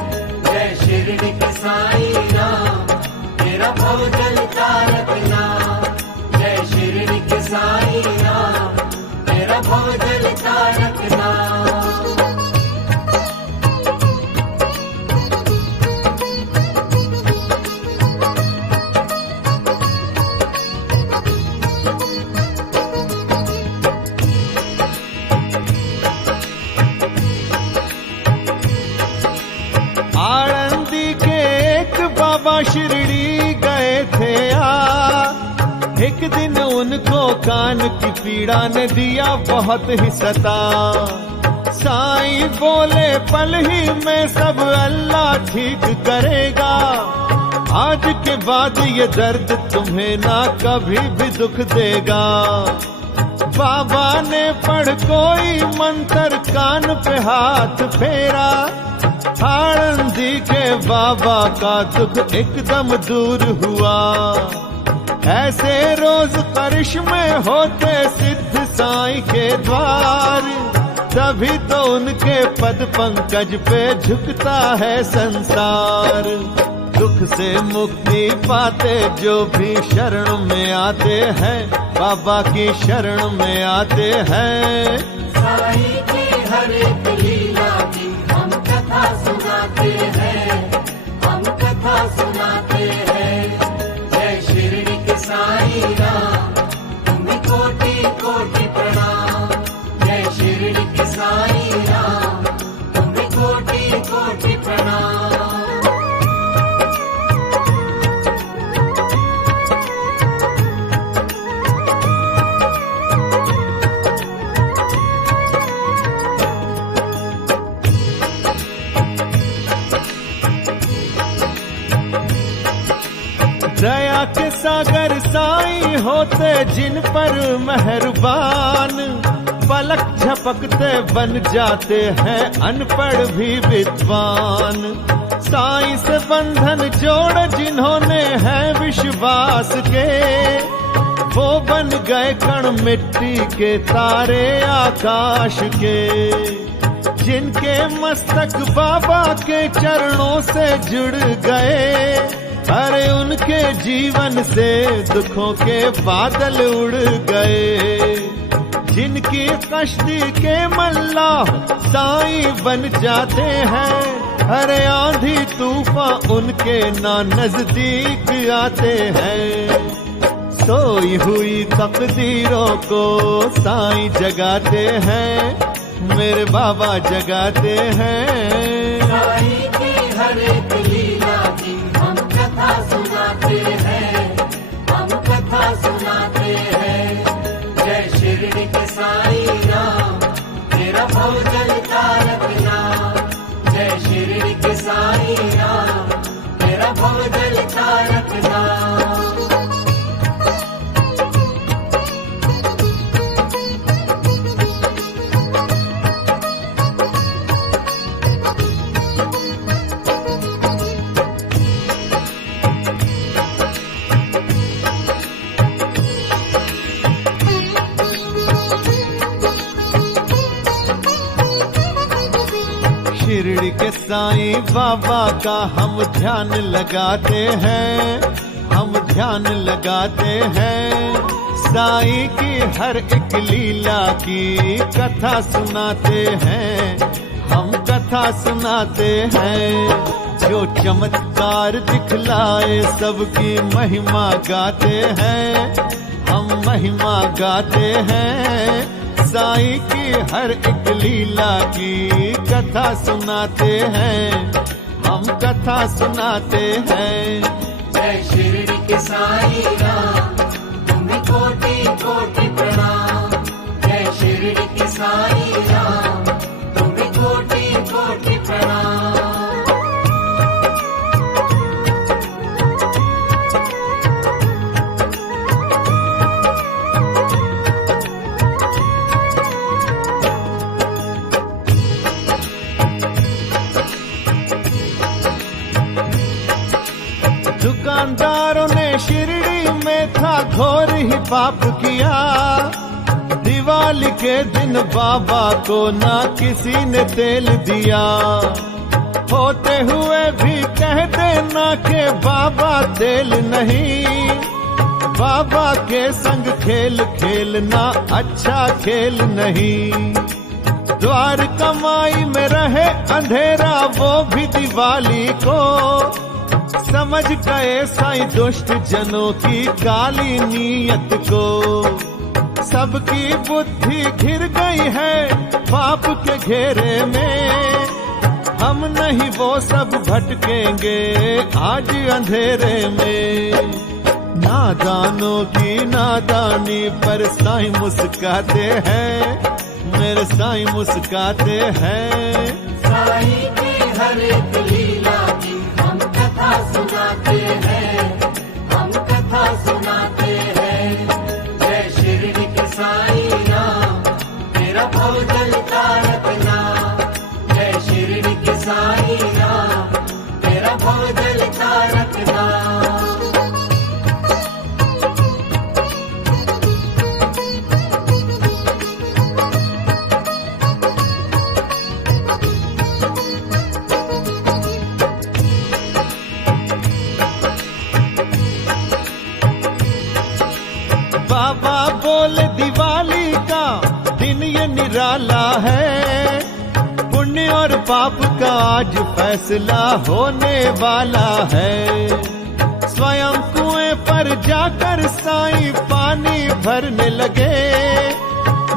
जय शिरडी के साईं राम, तेरा भव जलता रखना। जय शिरडी के साईं राम, तेरा भव जलता रखना। शिरडी गए थे एक दिन उनको कान की पीड़ा ने दिया बहुत ही सता। साईं बोले पल ही में सब अल्लाह ठीक करेगा, आज के बाद ये दर्द तुम्हें ना कभी भी दुख देगा। बाबा ने पढ़ कोई मंत्र कान पे हाथ फेरा, आनंदी के बाबा का दुख एकदम दूर हुआ। ऐसे रोज करिश्मे होते सिद्ध साईं के द्वार, तभी तो उनके पद पंकज पे झुकता है संसार। दुख से मुक्ति पाते जो भी शरण में आते हैं, बाबा की शरण में आते हैं। साईं की हर एक लीला की हम कथा सुनाते हैं, हम कथा सुनाते हैं। जय शिरडी के साईं राम, तुम्हें कोटि कोटि प्रणाम। जय शिरडी के साईं राम, तुम्हें कोटि कोटि प्रणाम। दया के सागर साईं होते जिन पर मेहरबान, पलक झपकते बन जाते हैं अनपढ़ भी विद्वान। साईं से बंधन जोड़ जिन्होंने है विश्वास के, वो बन गए कण मिट्टी के तारे आकाश के। जिनके मस्तक बाबा के चरणों से जुड़ गए, अरे उनके जीवन से दुखों के बादल उड़ गए। जिनकी कश्ती के मल्लाह साईं बन जाते हैं, अरे आंधी तूफान उनके ना नजदीक आते हैं। सोई हुई तकदीरों को साईं जगाते हैं, मेरे बाबा जगाते हैं। साईं की हर एक लीला की हम कथा सुनाते हैं, हम कथा सुनाते हैं। जय शिरडी के साईं राम, तेरा भव जलता रखना। जय शिरडी के साईं राम, तेरा भव जलता रखना। शिरडी के साईं बाबा का हम ध्यान लगाते हैं, हम ध्यान लगाते हैं। साईं की हर एक लीला की कथा सुनाते हैं, हम कथा सुनाते हैं। जो चमत्कार दिखलाए सबकी महिमा गाते हैं, हम महिमा गाते हैं। साईं की हर एक लीला की कथा सुनाते हैं, हम कथा सुनाते हैं। जय शिरडी के साईं राम, तुम्हें कोटि कोटि प्रणाम। जय शिरडी के साईं राम, तुम्हें कोटि कोटि प्रणाम। दुकानदारों ने शिरडी में था घोर ही पाप किया। दिवाली के दिन बाबा को ना किसी ने तेल दिया। होते हुए भी कह देना के बाबा तेल नहीं। बाबा के संग खेल खेलना अच्छा खेल नहीं। द्वार कमाई में रहे अंधेरा वो भी दिवाली को। समझ गए साईं दुष्ट जनों की काली नीयत को। सबकी बुद्धि घिर गई है पाप के घेरे में। हम नहीं वो सब भटकेंगे आज अंधेरे में। नादानों की नादानी पर साईं मुस्काते हैं, मेरे साईं मुस्काते हैं। साईं की हर एक लीला की हम कथा सुनाते हैं, हम कथा सुनाते हैं। जय शिरडी के साईं राम, तेरा भव जलता रखना। जय शिरडी के साईं राम, तेरा भव जलता रखना। बाबा बोले दिवाली का दिन ये निराला है। पुण्य और पाप का आज फैसला होने वाला है। स्वयं कुएं पर जाकर साईं पानी भरने लगे।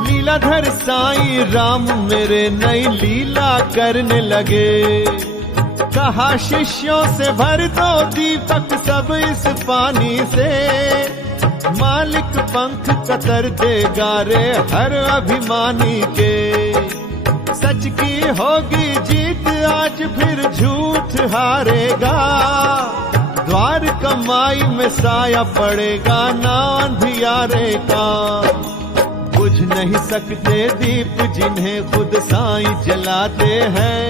लीलाधर साईं राम मेरे नई लीला करने लगे। कहा शिष्यों से भर दो दीपक सब इस पानी से। मालिक पंख कतर देगा रे हर अभिमानी के। सच की होगी जीत आज फिर झूठ हारेगा। द्वार कमाई में साया पड़ेगा ना अंधियारे का। बुझ नहीं सकते दीप जिन्हें खुद साईं जलाते हैं,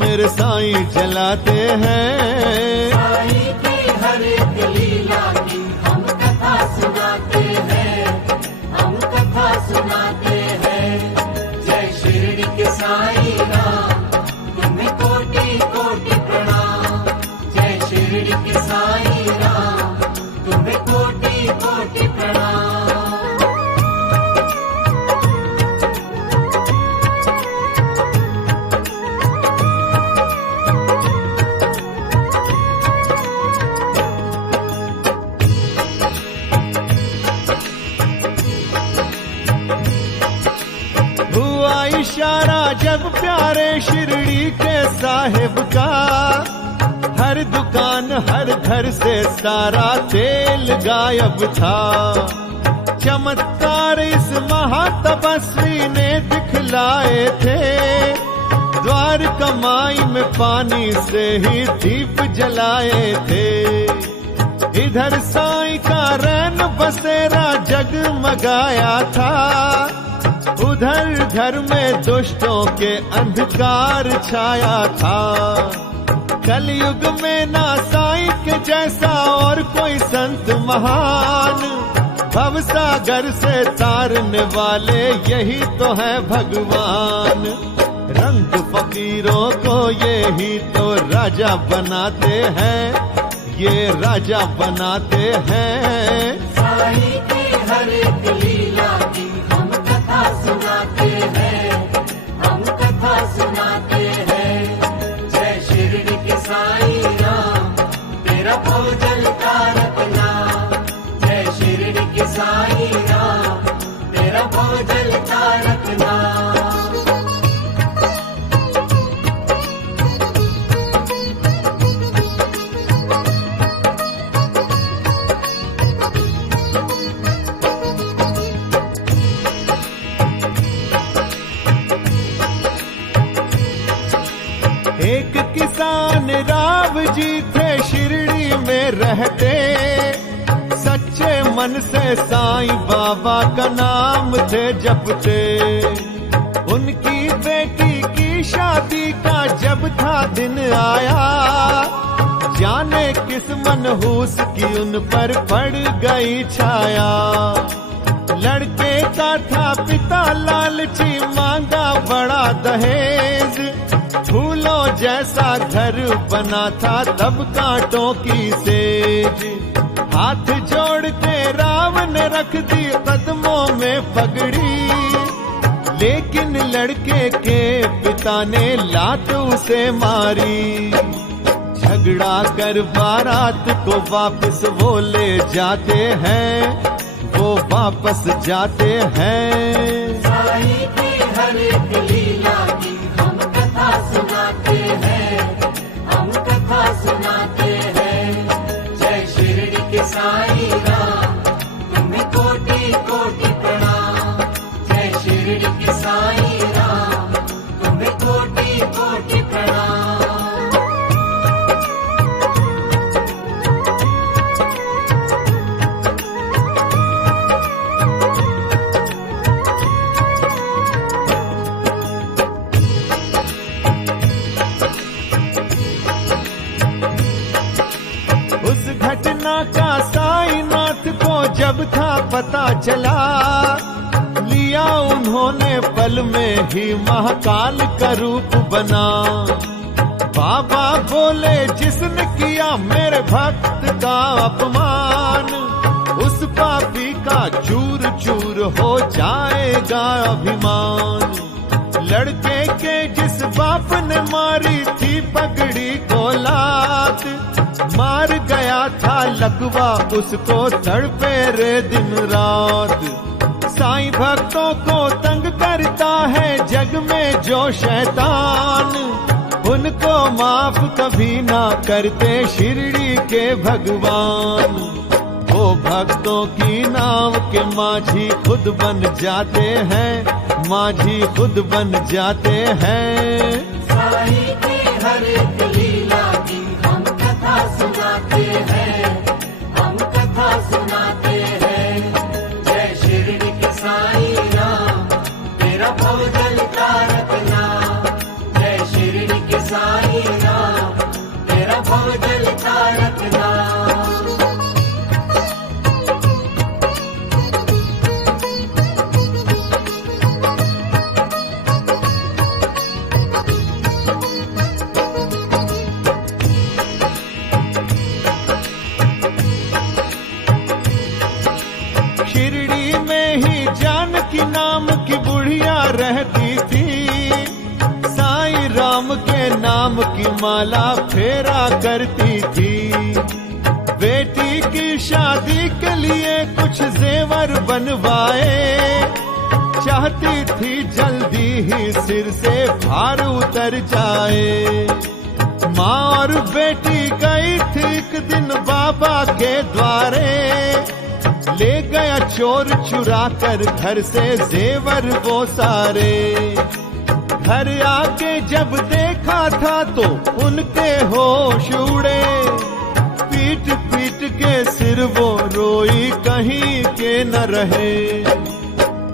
मेरे साईं जलाते हैं। साईं की हर एक लीला की हम कथा सुनाते हैं, हम कथा सुनाते हैं। जय शिरडी के साईं राम, तुम्हें कोटि कोटि प्रणाम। जय शिरडी के साईं राम, तुम्हें कोटि कोटि प्रणाम। इशारा जब प्यारे शिरडी के साहिब का। हर दुकान हर घर से सारा तेल गायब था। चमत्कार इस महातपस्वी ने दिखलाए थे। द्वार कमाई में पानी से ही दीप जलाए थे। इधर साईं का रैन बसेरा जगमगाया था। उधर घर में दुष्टों के अंधकार छाया था। कलयुग में ना साईं के जैसा और कोई संत महान। भवसागर से तारने वाले यही तो है भगवान। रंग फकीरों को यही तो राजा बनाते हैं, ये राजा बनाते हैं। साईं की हर एक लीला की हम कथा सुनाते हैं, हम कथा सुनाते हैं। जय शिरडी के साईं राम, तेरा भव जलता रखना। जय शिरडी के साईं राम, तेरा भव जलता रखना। एक किसान राव जी थे शिरडी में रहते, सच्चे मन से साईं बाबा का नाम थे जपते। उनकी बेटी की शादी का जब था दिन आया, जाने किस मनहूस की उन पर पड़ गई छाया। लड़के का था पिता लालची, मांगा बड़ा दहेज। फूलों जैसा घर बना था तब कांटों की सेज। हाथ जोड़ के राव ने रख दी कदमों में पगड़ी, लेकिन लड़के के पिता ने लात उसे मारी। झगड़ा कर बारात को वापस वो ले जाते हैं, वो वापस जाते हैं। साईं की हर एक लीला की हम कथा सुनाते हैं, हम कथा सुनाते हैं। जय शिरडी के साईं राम, तुम्हें कोटि कोटि प्रणाम। जय शिरडी के साईं राम, तुम्हें कोटि कोटि प्रणाम। का साईनाथ को जब था पता चला, लिया उन्होंने पल में ही महाकाल का रूप बना। बाबा बोले जिसने किया मेरे भक्त का अपमान, उस पापी का चूर चूर हो जाएगा अभिमान। लड़के के जिस बाप ने मारी थी पगड़ी को लात, मार गया था लकवा उसको तड़पे रे दिन रात। साईं भक्तों को तंग करता है जग में जो शैतान, उनको माफ कभी ना करते शिरडी के भगवान। वो भक्तों की नाव के माझी खुद बन जाते हैं, माझी खुद बन जाते हैं। साईं की हर एक लीला की हम कथा सुनाते हैं, हम कथा सुनाते हैं। जय शिरडी के साईं राम, तेरा भव जलता रखना। जय शिरडी के साईं राम, तेरा भव जलता रखना। नाम की बुढ़िया रहती थी, साईं राम के नाम की माला फेरा करती थी। बेटी की शादी के लिए कुछ जेवर बनवाए, चाहती थी जल्दी ही सिर से भार उतर जाए। माँ और बेटी गई थी एक दिन बाबा के द्वारे, ले गया चोर चुरा कर घर से जेवर वो सारे। घर आके जब देखा था तो उनके होश उड़े, पीट पीट के सिर वो रोई कहीं के न रहे।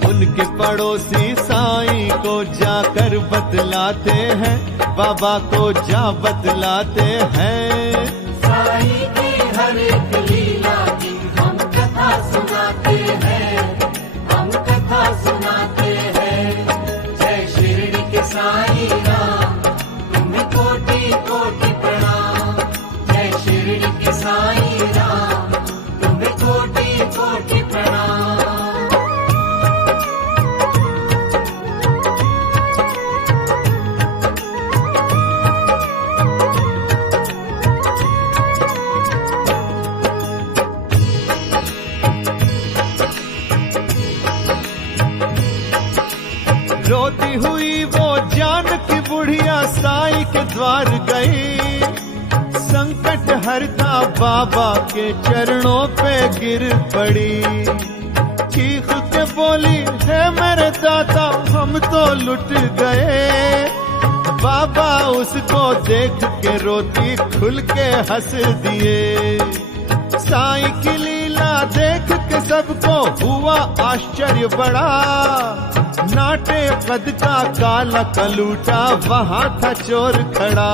उनके पड़ोसी साईं को जाकर बतलाते हैं, बाबा को जा बतलाते हैं। साईं की हर एक लीला की हम कथा सुनाते हैं, हम कथा सुनाते हैं। जय शिरडी के साईं राम, तुम्हें कोटि कोटि प्रणाम। जय शिरडी के साईं राम, तुम्हें कोटि कोटि द्वार गई, संकट हरता बाबा के चरणों पे गिर पड़ी। चीख के बोली, है मेरे दाता हम तो लुट गए। बाबा उसको देख के रोती खुल के हंस दिए। साईं की लीला देख के सबको हुआ आश्चर्य बड़ा। नाटे कद का काला कलूटा वहां था चोर खड़ा।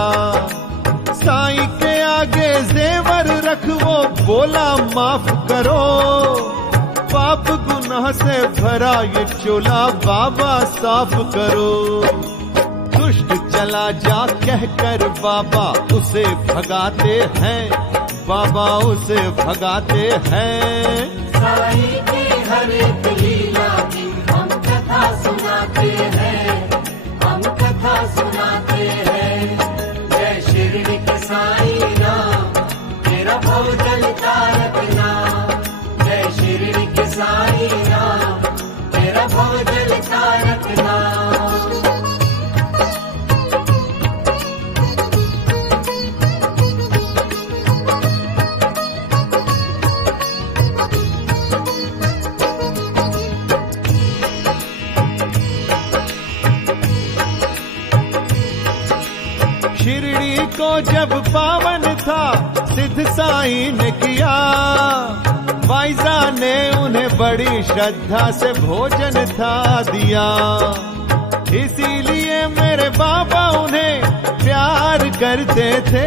साईं के आगे जेवर रख वो बोला माफ करो। पाप गुनाह से भरा ये चोला बाबा साफ करो। दुष्ट चला जा कहकर बाबा उसे भगाते हैं, बाबा उसे भगाते हैं। साईं की हर एक लीला की हम कथा सुनाते हैं, हम कथा सुनाते हैं। जय शिरडी के साईं नाम, तेरा भव जलता रखना। जय शिरडी के साईं नाम, तेरा भव जलता रखना। शिरडी को जब पावन था सिद्ध साईं ने किया। वाइजा ने उन्हें बड़ी श्रद्धा से भोजन था दिया। इसीलिए मेरे बाबा उन्हें प्यार करते थे।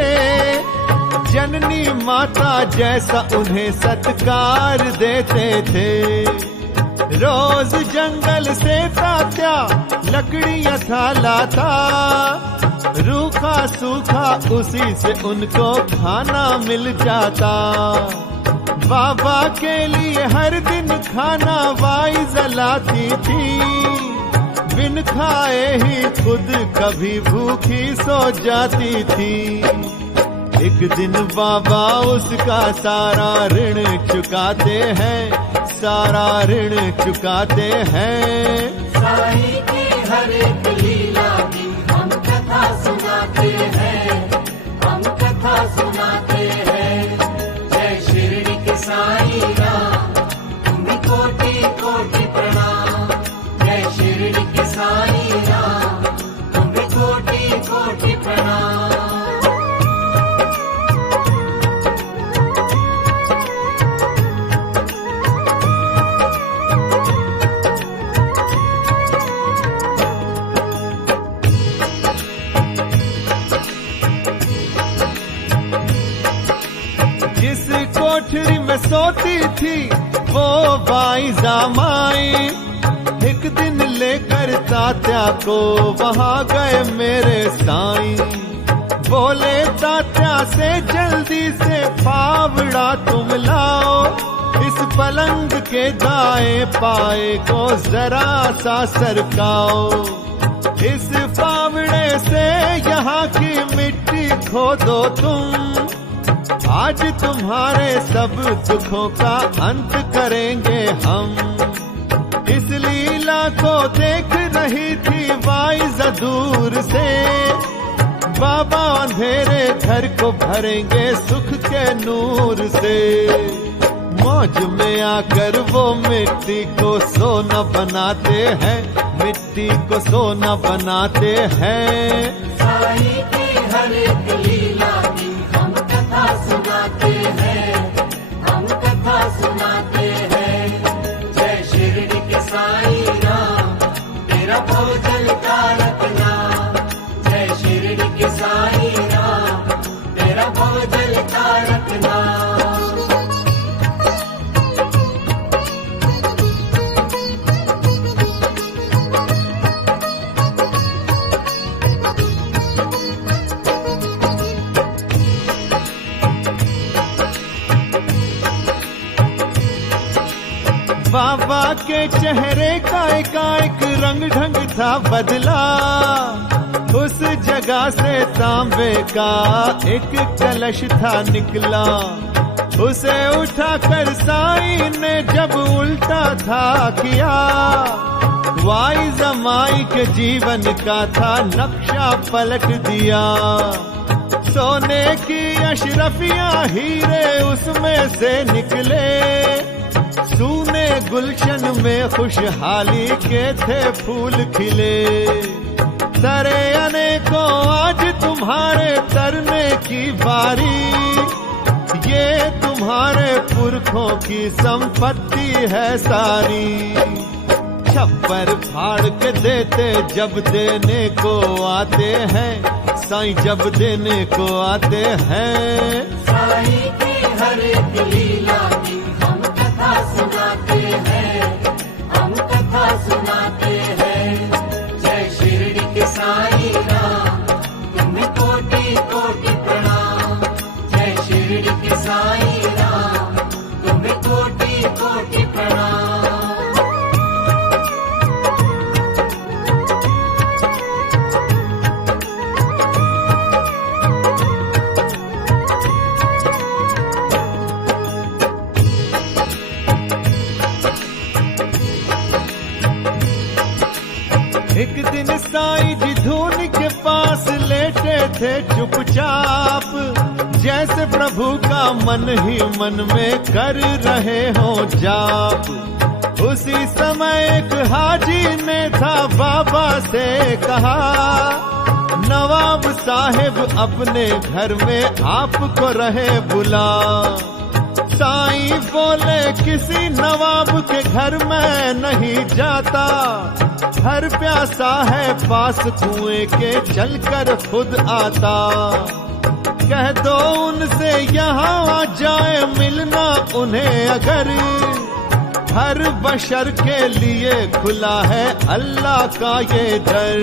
जननी माता जैसा उन्हें सत्कार देते थे। रोज जंगल से तात्या लकड़ियां था लाता। रूखा सूखा उसी से उनको खाना मिल जाता। बाबा के लिए हर दिन खाना वाइज लाती थी। बिन खाए ही खुद कभी भूखी सो जाती थी। एक दिन बाबा उसका सारा ऋण चुकाते हैं, सारा ऋण चुकाते हैं। साईं की हर एक लीला की हम कथा सुनाते हैं, हम कथा सुनाते हैं। जय शिरडी के साईं नाम, तुम्हें कोटि कोटि प्रणाम। जय शिरडी के साईं नाम, तुम्हें कोटि कोटि प्रणाम। कोठरी में सोती थी वो वाइजा माई। एक दिन लेकर तात्या को वहां गए मेरे साईं। बोले तात्या से जल्दी से फावड़ा तुम लाओ। इस पलंग के दाएं पाए को जरा सा सरकाओ। इस फावड़े से यहाँ की मिट्टी खोदो तुम। आज तुम्हारे सब दुखों का अंत करेंगे हम। इस लीला को देख रही थी वाइजा दूर से। बाबा अंधेरे घर को भरेंगे सुख के नूर से। मौज में आकर वो मिट्टी को सोना बनाते हैं, मिट्टी को सोना बनाते हैं। साईं की हर एक लीला की हम कथा सुनाते हैं, हम कथा सुनाते हैं। जय शिरडी के साईं नाम, तेरा भव जलता रखना। जय शिरडी के साईं नाम, तेरा भव जलता रखना। बाबा के चेहरे का एक रंग ढंग था बदला। उस जगह से तांबे का एक कलश था निकला। उसे उठाकर साईं ने जब उल्टा था किया, वाई जमाई के जीवन का था नक्शा पलट दिया। सोने की अशरफियां हीरे उसमें से निकले, सूने गुलशन में खुशहाली के थे फूल खिले। तरे अनेकों आज तुम्हारे तरने की बारी, ये तुम्हारे पुरखों की संपत्ति है सारी। छप्पर फाड़ के देते जब देने को आते हैं, साईं जब देने को आते हैं। साईं की हर एक लीला की हम कथा सुनाते हैं, हम कथा सुनाते हैं। जय शिरडी के साईं राम, तुम्हें कोटि कोटि प्रणाम। जय शिरडी के साईं राम, तुम्हें कोटि कोटि प्रणाम। एक दिन साईं जी धून के पास लेटे थे चुपचाप, जैसे प्रभु का मन ही मन में कर रहे हो जाप। उसी समय एक हाजी ने था बाबा से कहा, नवाब साहेब अपने घर में आपको रहे बुला। साईं बोले किसी नवाब के घर में नहीं जाता, हर प्यासा है पास कुएं के चलकर खुद आता। कह दो उनसे यहाँ आ जाए मिलना उन्हें अगर, हर बशर के लिए खुला है अल्लाह का ये दर।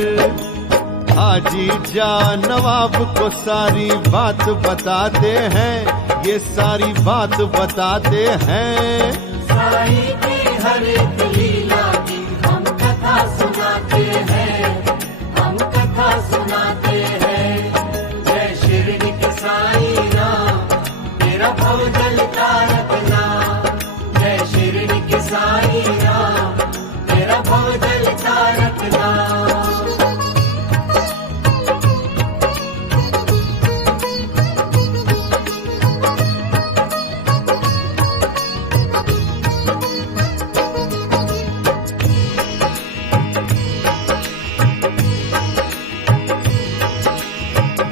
हाजी जा नवाब को सारी बात बताते हैं, ये सारी बात बताते हैं। साईं की हर एक लीला की हम कथा सुनाते हैं, हम कथा सुनाते हैं। जय शिरडी के साईं राम, तेरा भव जलता रखना। जय शिरडी के साईं राम, तेरा भव जलता रखना।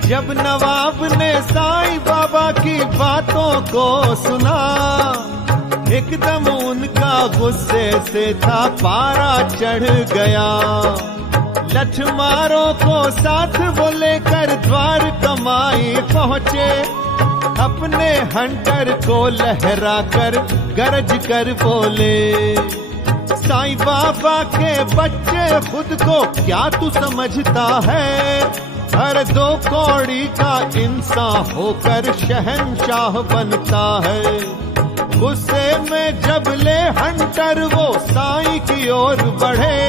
जब नवाब ने साईं बाबा की बातों को सुना, एकदम उनका गुस्से से था पारा चढ़ गया। लठमारों को साथ वो लेकर द्वार कमाई पहुँचे, अपने हंटर को लहरा कर गरज कर बोले, साईं बाबा के बच्चे खुद को क्या तू समझता है? हर दो कौड़ी का इंसान होकर शहंशाह बनता है। गुस्से में जब ले हंटर वो साईं की ओर बढ़े,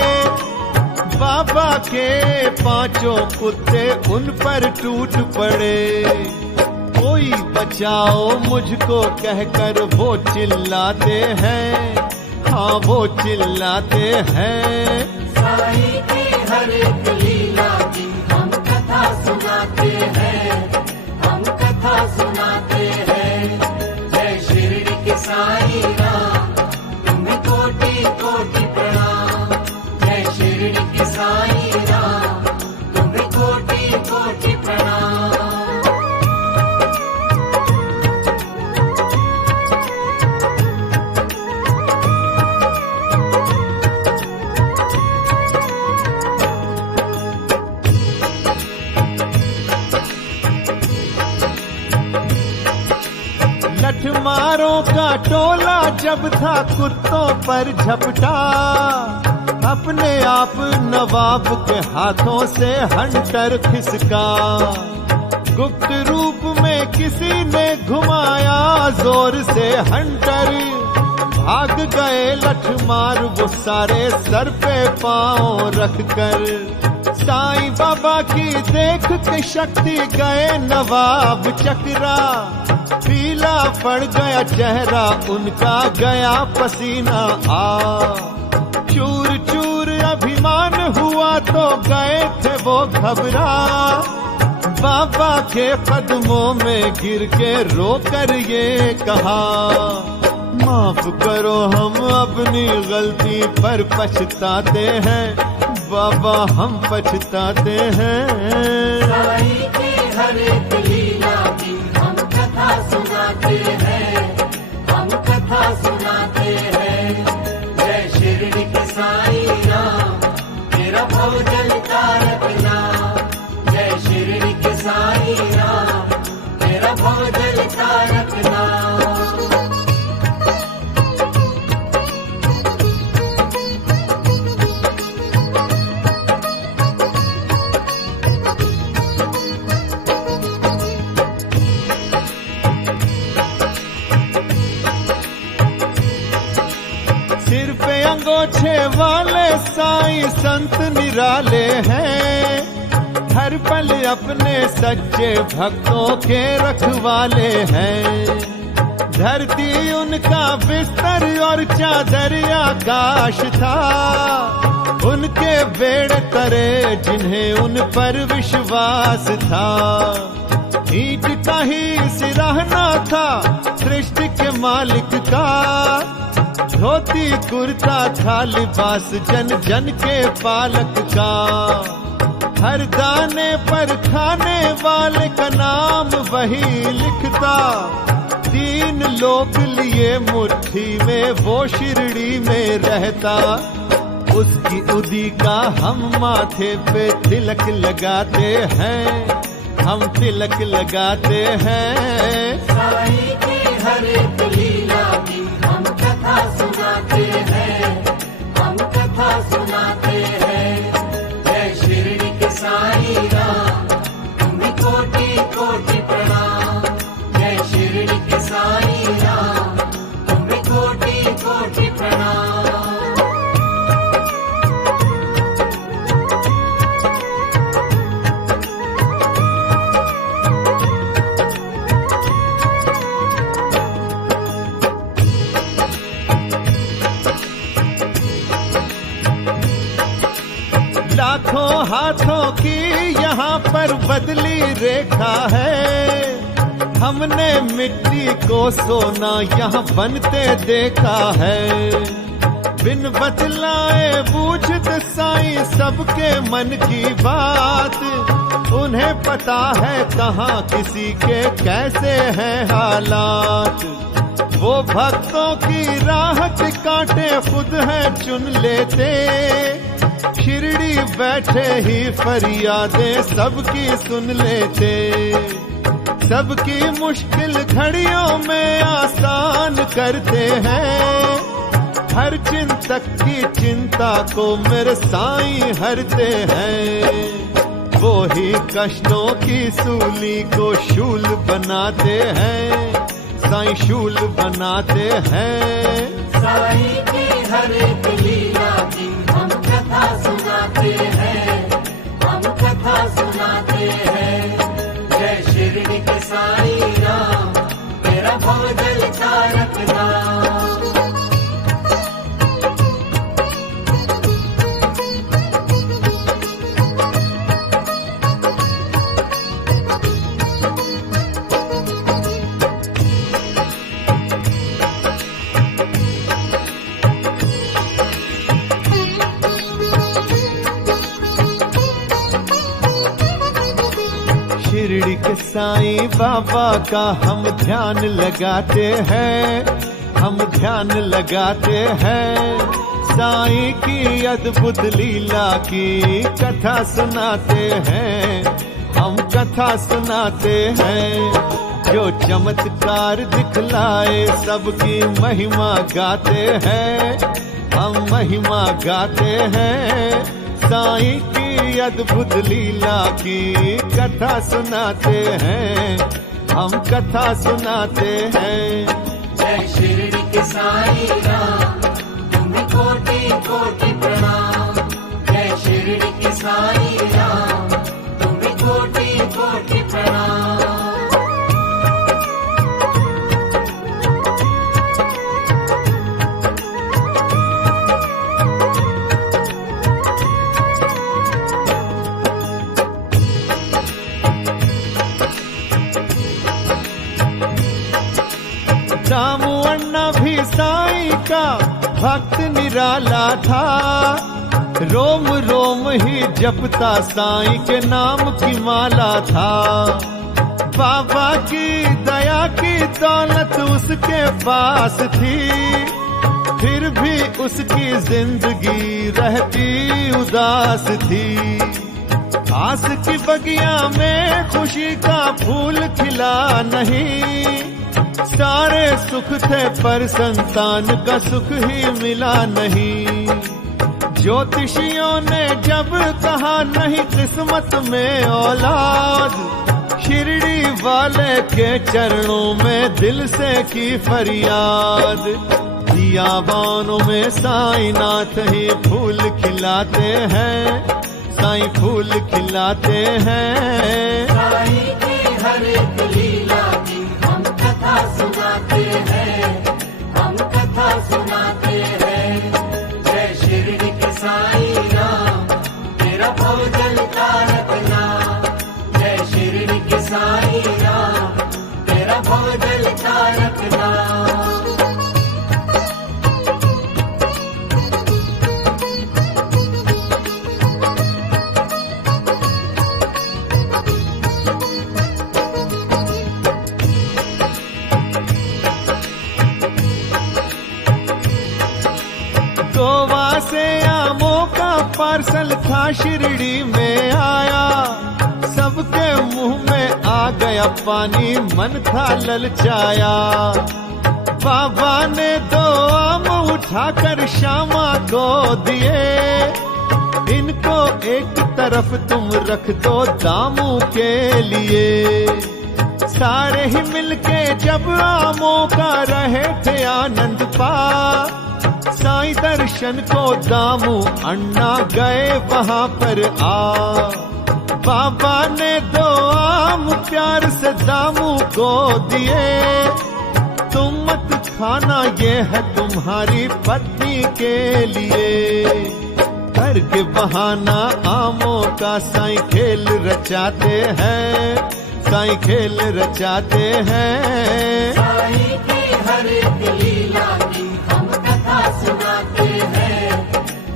बाबा के पांचों कुत्ते उन पर टूट पड़े। कोई बचाओ मुझको कहकर वो चिल्लाते हैं, हाँ वो चिल्लाते हैं। साईं की हर एक लीला की हम कथा सुनाते हैं, हम कथा सुनाते हैं। जय शिरडी के साईं राम, तुम्हें कोटि कोटि प्रणाम। जय शिरडी के साईं राम, तुम्हें कोटि कोटि प्रणाम। लठमारों का टोला जब था कुत्तों पर झपटा, अपने आप नवाब के हाथों से हंटर खिसका। गुप्त रूप में किसी ने घुमाया जोर से हंटर, भाग गए लठमार वो सारे सर पे पांव रखकर। साईं बाबा की देख के शक्ति गए नवाब चकरा, पीला पड़ गया चेहरा उनका गया पसीना आ, चूर चूर अभिमान हुआ तो गए थे वो घबरा, बाबा के कदमों में गिर के रोकर ये कहा, माफ करो हम अपनी गलती पर पछताते हैं, बाबा हम पछताते हैं। साईं की हर एक लीला की हम कथा सुनाते हैं, हम कथा सुनाते हैं। जय शिरडी के साईं राम, तेरा भव जलता रखना। जय शिरडी के साईं राम, तेरा भव जलता रखना। सिर पे अंगोछे वाले साईं संत निराले हैं, हर पल अपने सच्चे भक्तों के रखवाले हैं। धरती उनका बिस्तर और चादर आकाश था, उनके बेड़े तरे जिन्हें उन पर विश्वास था। ईंट का ही सिरहाना था सृष्टि के मालिक का, धोती कुर्ता था लिबास जन जन के पालक का। हर दाने पर खाने वाले का नाम वही लिखता, तीन लोक लिए मुट्ठी में वो शिरडी में रहता। उसकी उदी का हम माथे पे तिलक लगाते हैं, हम तिलक लगाते हैं। साईं की हर एक लीला की हम कथा सुनाते हैं, हम कथा सुनाते हैं। जय शिरडी के साईं राम, तुम्हें कोटि कोटि प्रणाम। जय शिरडी के साईं राम, तुम्हें कोटि कोटि प्रणाम। लाखों हाथों की यहाँ पर बदली रेखा है, हमने मिट्टी को सोना यहाँ बनते देखा है। बिन बतलाए बूझते साईं सबके मन की बात, उन्हें पता है कहाँ किसी के कैसे हैं हालात। वो भक्तों की राह के कांटे खुद है चुन लेते, शिरडी बैठे ही फरियादें सबकी सुन लेते। सबकी मुश्किल घड़ियों में आसान करते हैं, हर चिंतक की चिंता को मेरे साईं हरते हैं। वो ही कष्टों की सूली को शूल बनाते हैं, साईं शूल बनाते हैं। साईं की हर एक लीला की हम कथा सुनाते हैं, हम कथा सुनाते हैं। जय शिरडी के साईं राम, तेरा भव जलता रखना। शिरडी के साईं बाबा का हम ध्यान लगाते हैं, हम ध्यान लगाते हैं। साईं की अद्भुत लीला की कथा सुनाते हैं, हम कथा सुनाते हैं। जो चमत्कार दिखलाए सबकी महिमा गाते हैं, हम महिमा गाते हैं। साईं की अद्भुत लीला की कथा सुनाते हैं, हम कथा सुनाते हैं। जय शिरडी के साईं राम, तुम्हें कोटि कोटि प्रणाम। जय शिरडी के साईं राम। भक्त निराला था, रोम रोम ही जपता साईं के नाम की माला था। बाबा की दया की दौलत उसके पास थी, फिर भी उसकी जिंदगी रहती उदास थी। आस की बगिया में खुशी का फूल खिला नहीं, सारे सुख थे पर संतान का सुख ही मिला नहीं। ज्योतिषियों ने जब कहा नहीं किस्मत में औलाद, शिरडी वाले के चरणों में दिल से की फरियाद। बियाबानों में साईं नाथ ही फूल खिलाते हैं, साईं फूल खिलाते हैं। साईं की हर एक लीला की हम कथा सुनाते हैं, हम कथा सुनाते हैं। जय शिरडी के साईं राम, तेरा भव जलता रखना। जय शिरडी के साईं राम, तेरा भव जलता रखना। गोवा से आमों का पार्सल था शिरडी में आया, सबके मुंह में आ गया पानी, मन था ललचाया। बाबा ने 2 आम उठाकर श्यामा को दिए, इनको एक तरफ तुम रख दो दामू के लिए। सारे ही मिलके जब आमों का रहे थे आनंद पा, साईं दर्शन को दामू अन्ना गए वहां पर आ। बाबा ने 2 आम प्यार से दामू को दिए, तुम मत खाना ये है तुम्हारी पत्नी के लिए। करके बहाना आमों का साईं खेल रचाते हैं, साईं खेल रचाते हैं। साईं की हर एक लीला की हम कथा सुनाते हैं,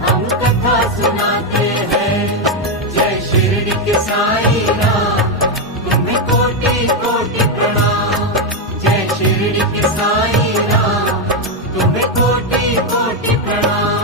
हम कथा सुनाते हैं। जय शिरडी के साईं राम, तुम्हें कोटि कोटि प्रणाम। जय शिरडी के साईं राम, तुम्हें कोटि कोटि प्रणाम।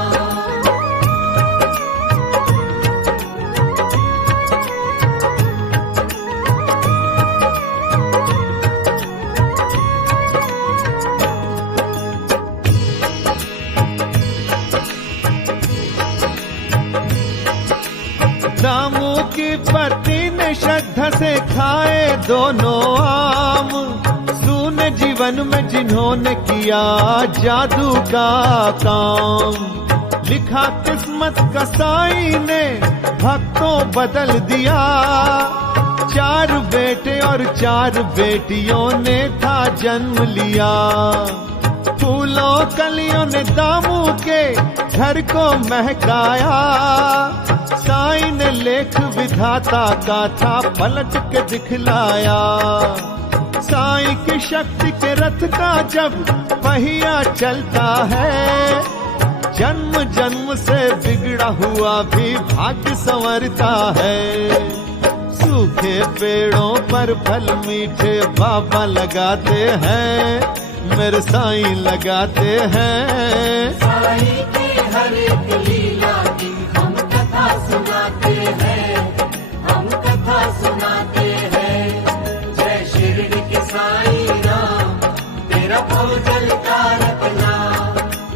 दामू की पत्नी ने श्रद्धा से खाए दोनों आम, सूने जीवन में जिन्होंने किया जादू का काम। लिखा किस्मत का साईं ने भक्तों बदल दिया, 4 बेटे और 4 बेटियों ने था जन्म लिया। फूलों कलियों ने दामू के घर को महकाया, साईं ने लेख विधाता का था पलट के दिखलाया। साईं की शक्ति के रथ का जब पहिया चलता है, जन्म जन्म से बिगड़ा हुआ भी भाग्य संवरता है। सूखे पेड़ों पर फल मीठे बाबा लगाते हैं, मेरे साईं लगाते हैं। साईं की हर एक लीला की हम कथा सुनाते हैं, हम कथा सुनाते हैं। जय शिरडी के साईं राम, तेरा भव जलता रखना।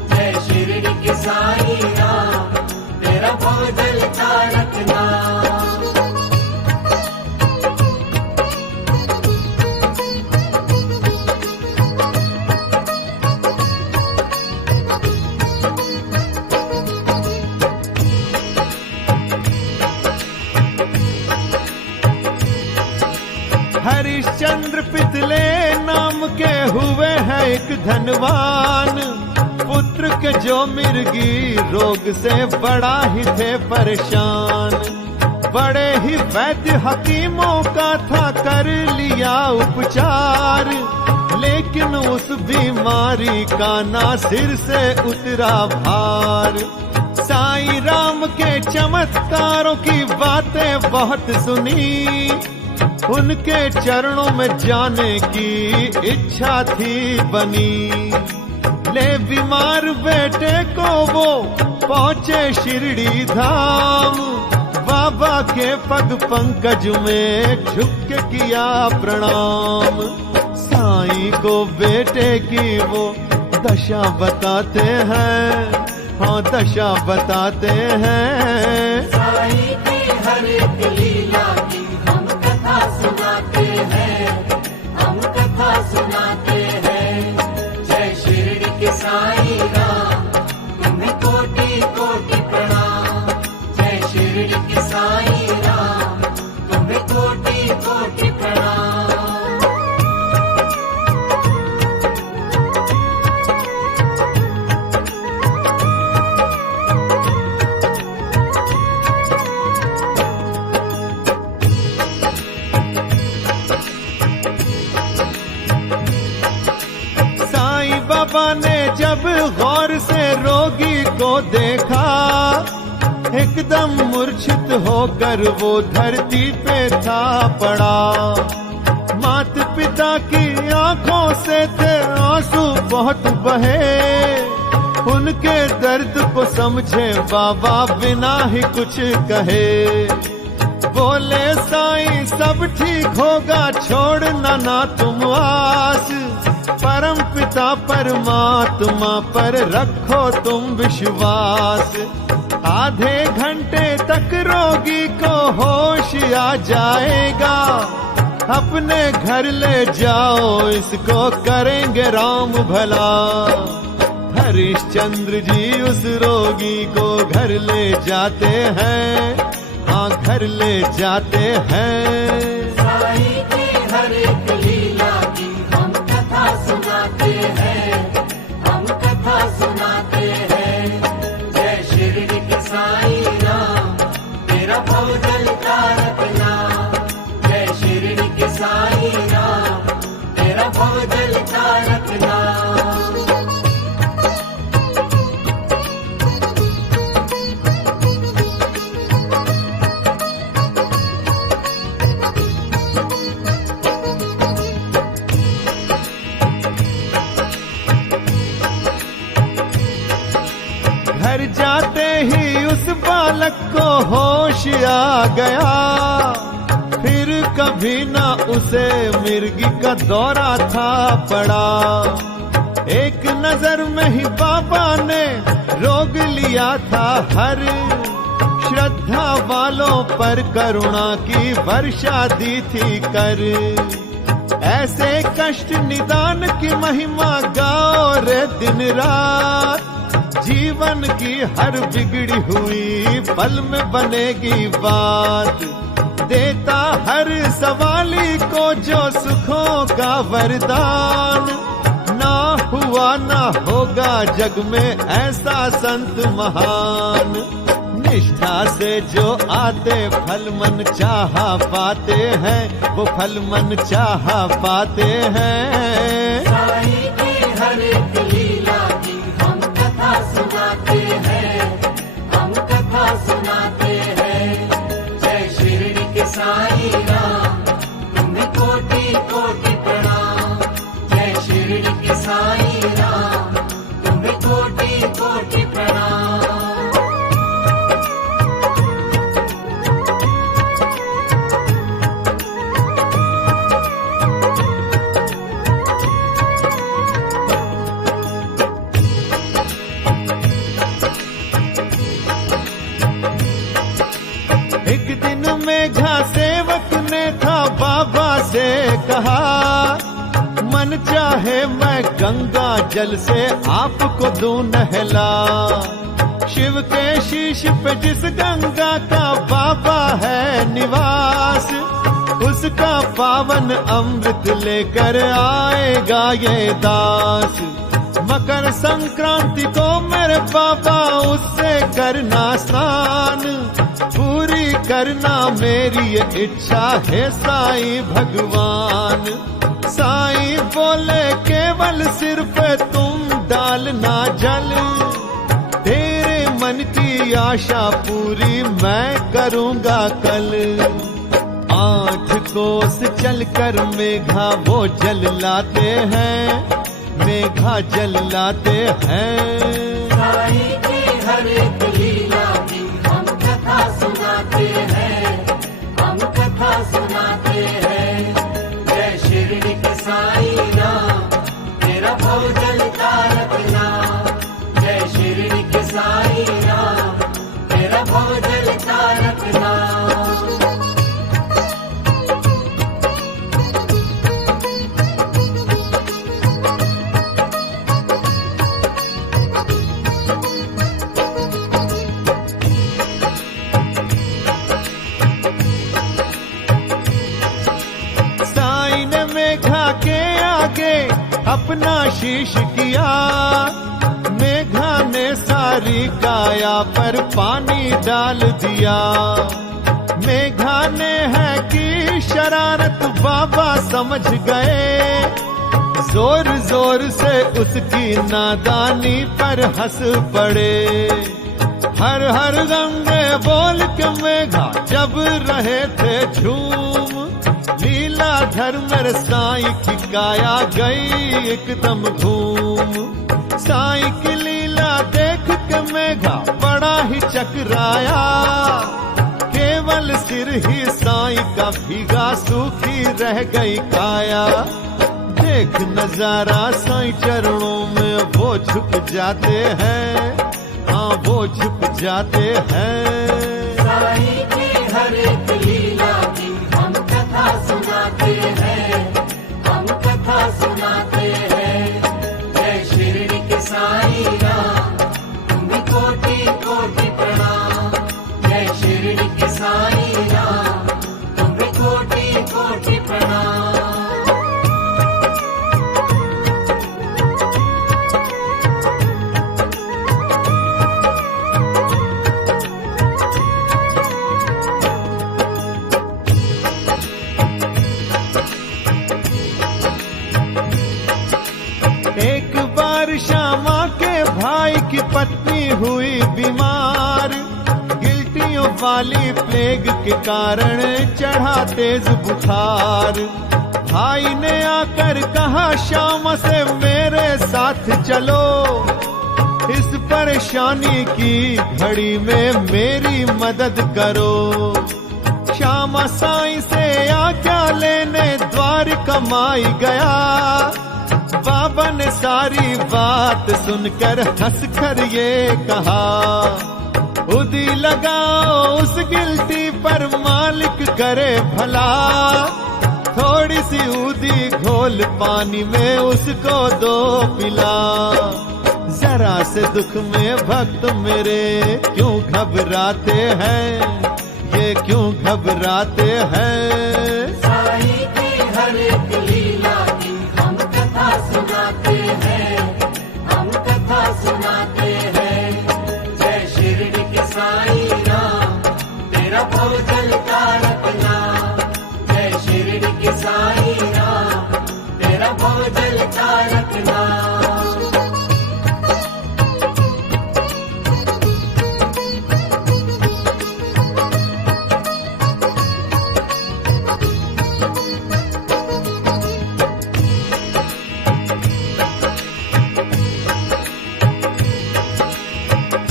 जय शिरडी के साईं राम, तेरा भव जलता रखना। हरिश्चंद्र पितले नाम के हुए हैं एक धनवान, पुत्र के जो मिर्गी रोग से बड़ा ही थे परेशान। बड़े ही वैद्य हकीमों का था कर लिया उपचार, लेकिन उस बीमारी का ना सिर से उतरा भार। साईं राम के चमत्कारों की बातें बहुत सुनी, उनके चरणों में जाने की इच्छा थी बनी। ले बीमार बेटे को वो पहुंचे शिरडी धाम, बाबा के पग पंकज में झुक के किया प्रणाम। साईं को बेटे की वो दशा बताते हैं, हाँ दशा बताते हैं। साईं की हर एक लीला की हम कथा सुनाते हैं, हम कथा सुनाते हैं। जय शिरडी के साईं राम, तुम्हें कोटि कोटि प्रणाम। जय शिरडी के साईं राम, तुम्हें कोटि कोटि प्रणाम। बाबा ने जब गौर से रोगी को देखा, एकदम मूर्छित होकर वो धरती पे था पड़ा। मात पिता की आंखों से थे आंसू बहुत बहे, उनके दर्द को समझे बाबा बिना ही कुछ कहे। बोले साईं सब ठीक होगा, छोड़ना ना तुम आस, परम पिता परमात्मा पर रखो तुम विश्वास। आधे घंटे तक रोगी को होश आ जाएगा, अपने घर ले जाओ इसको करेंगे राम भला। हरिश्चंद्र जी उस रोगी को घर ले जाते हैं, हाँ घर ले जाते हैं। साईं की हर एक लीला की हम कथा सुनाते हैं, हम कथा सुनाते हैं। जय शिरडी के साईं राम, तेरा भवजल तारकना। जय शिरडी के साईं राम, तेरा भवजल तारकना। घर जाते ही उस बालक को होश आ गया, फिर कभी ना उसे मिर्गी का दौरा था पड़ा। एक नजर में ही बाबा ने रोग लिया था हर, श्रद्धा वालों पर करुणा की वर्षा दी थी कर। ऐसे कष्ट निदान की महिमा गाओ रे दिन रात, जीवन की हर बिगड़ी हुई पल में बनेगी बात। देता हर सवाली को जो सुखों का वरदान, ना हुआ ना होगा जग में ऐसा संत महान। निष्ठा से जो आते फल मन चाहा पाते हैं, वो फल मन चाहा पाते हैं। साईं की हर एक लीला की हम कथा सुनाते हैं, हम कथा सुनाते हैं। जय शिरडी के साईं राम, तुम्हें कोटि कोटि प्रणाम। जय शिरडी के साईं राम, तुम्हें कोटि कोटि प्रणाम। सेवक ने था बाबा से कहा, मन चाहे मैं गंगा जल से आपको दूं नहला। शिव के शीश पे जिस गंगा का बाबा है निवास, उसका पावन अमृत लेकर आएगा ये दास। मकर संक्रांति को मेरे बाबा उससे करना स्नान, पूरी करना मेरी ये इच्छा है साईं भगवान। साईं बोले केवल सिर पे तुम डालना जल, तेरे मन की आशा पूरी मैं करूंगा कल। 8 कोस चलकर मेघा वो जल लाते हैं, मेघा जल लाते हैं। साईं की हर एक लीला की हम कथा सुनाते हैं, हम कथा सुनाते हैं। जय शिरडी के साईं राम, तेरा भव जलता रखना। जय शिरडी के साईं राम, तेरा भव जलता रखना। अपना शीश किया, मेघा ने सारी काया पर पानी डाल दिया। मेघा ने है की शरारत बाबा समझ गए, जोर जोर से उसकी नादानी पर हंस पड़े। हर हर गंगे बोल के मेघा जब रहे थे झूम, लीलाधर मेरे साईं की काया गई एकदम घूम। साईं की लीला देख के मेघा बड़ा ही चकराया, केवल सिर ही साईं का भीगा सूखी रह गई काया। देख नजारा साईं चरणों में वो झुक जाते हैं, हाँ वो झुक जाते हैं। साईं की हर एक लीला की हम कथा सुनाते हैं, हम कथा सुनाते हैं। जय शिरडी के साईं राम, तुम्हें कोटि कोटि प्रणाम। जय शिरडी के साईं राम, तुम्हें कोटि कोटि प्रणाम। एक बार श्यामा के भाई की पत्नी हुई बीमार, गिल्टियों वाली प्लेग के कारण चढ़ा तेज बुखार। भाई ने आकर कहा श्यामा से मेरे साथ चलो, इस परेशानी की घड़ी में मेरी मदद करो। श्यामा साईं से आज्ञा लेने द्वारका माई गया, बाबा ने सारी बात सुनकर हंसकर ये कहा, उदी लगाओ उस गिल्टी पर मालिक करे भला। थोड़ी सी उदी घोल पानी में उसको दो पिला। जरा से दुख में भक्त मेरे क्यों घबराते हैं, ये क्यों घबराते हैं। साईं की हर एक लीला की हम कथा सुनाते हैं, हम कथा सुनाते हैं। जय शिरडी के साईं राम, तेरा भव जलता रखना। जय शिरडी के साईं राम, तेरा भव जलता रखना।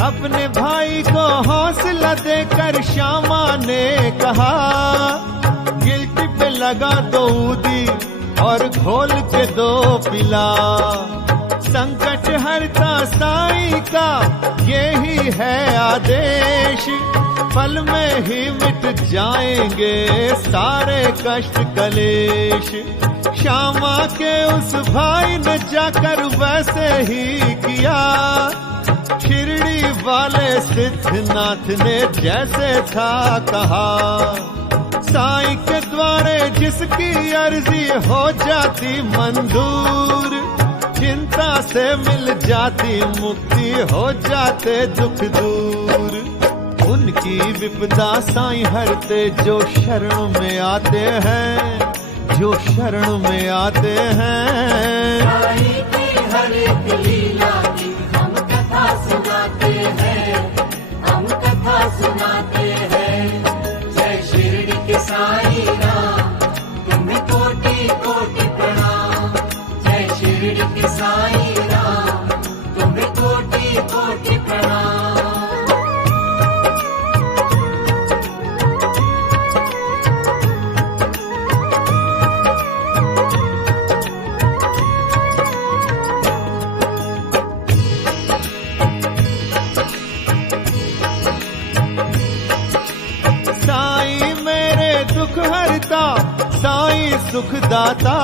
अपने भाई को हौसला देकर श्यामा ने कहा, गिल्टी पे लगा दो उदी और घोल के दो पिला। संकट हरता साईं का यही है आदेश, पल में ही मिट जाएंगे सारे कष्ट कलेश। श्यामा के उस भाई ने जाकर वैसे ही किया, शिरडी वाले सिद्धनाथ ने जैसे था कहा। साईं के द्वारे जिसकी अर्जी हो जाती मंजूर, चिंता से मिल जाती मुक्ति, हो जाते दुख दूर। उनकी विपदा साईं हरते जो शरण में आते हैं, जो शरण में आते हैं। साईं की हर एक लीला की हम कथा सुनाते हैं, हम कथा सुनाते हैं। जय शिरडी के साईं राम, तुम्हें कोटि कोटि प्रणाम। जय शिरडी के साईं राम, तुम्हें कोटि कोटि प्रणाम। साईं सुखदाता,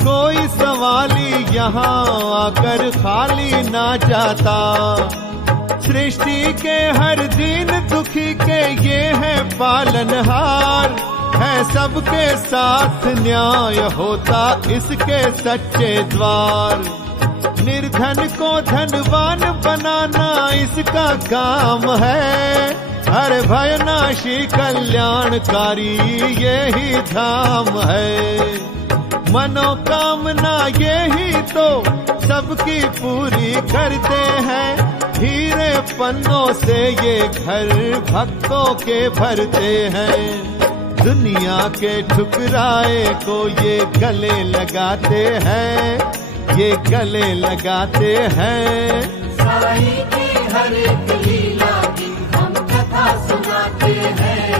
कोई सवाली यहाँ आकर खाली ना जाता। सृष्टि के हर दीन दुखी के ये है पालनहार, है सबके साथ न्याय होता इसके सच्चे द्वार। निर्धन को धनवान बनाना इसका काम है, हर भयनाशी कल्याणकारी यही धाम है। मनोकामना यही तो सबकी पूरी करते हैं, हीरे पन्नों से ये घर भक्तों के भरते हैं। दुनिया के ठुकराए को ये गले लगाते हैं, ये गले लगाते हैं। साईं की हर एक लीला की हम कथा सुनाते हैं,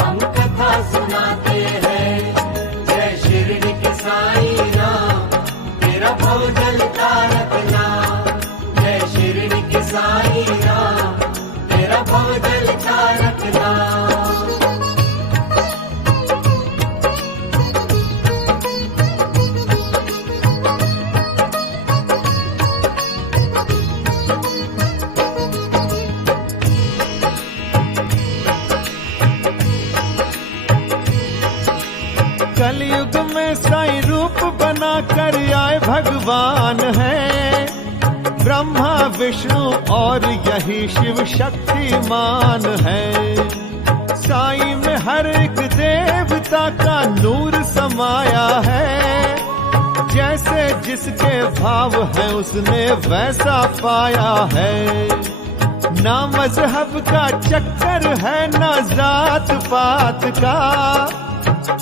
हम कथा सुनाते हैं। जय शिरडी के साईं राम, तेरा भव जलता रखना। जय शिरडी के साईं राम, तेरा भव जलता रखना। कलयुग में साईं रूप बना कर आए भगवान है। ब्रह्मा विष्णु और यही शिव शक्तिमान है। साईं में हर एक देवता का नूर समाया है, जैसे जिसके भाव है उसने वैसा पाया है। ना मजहब का चक्कर है ना जात पात का,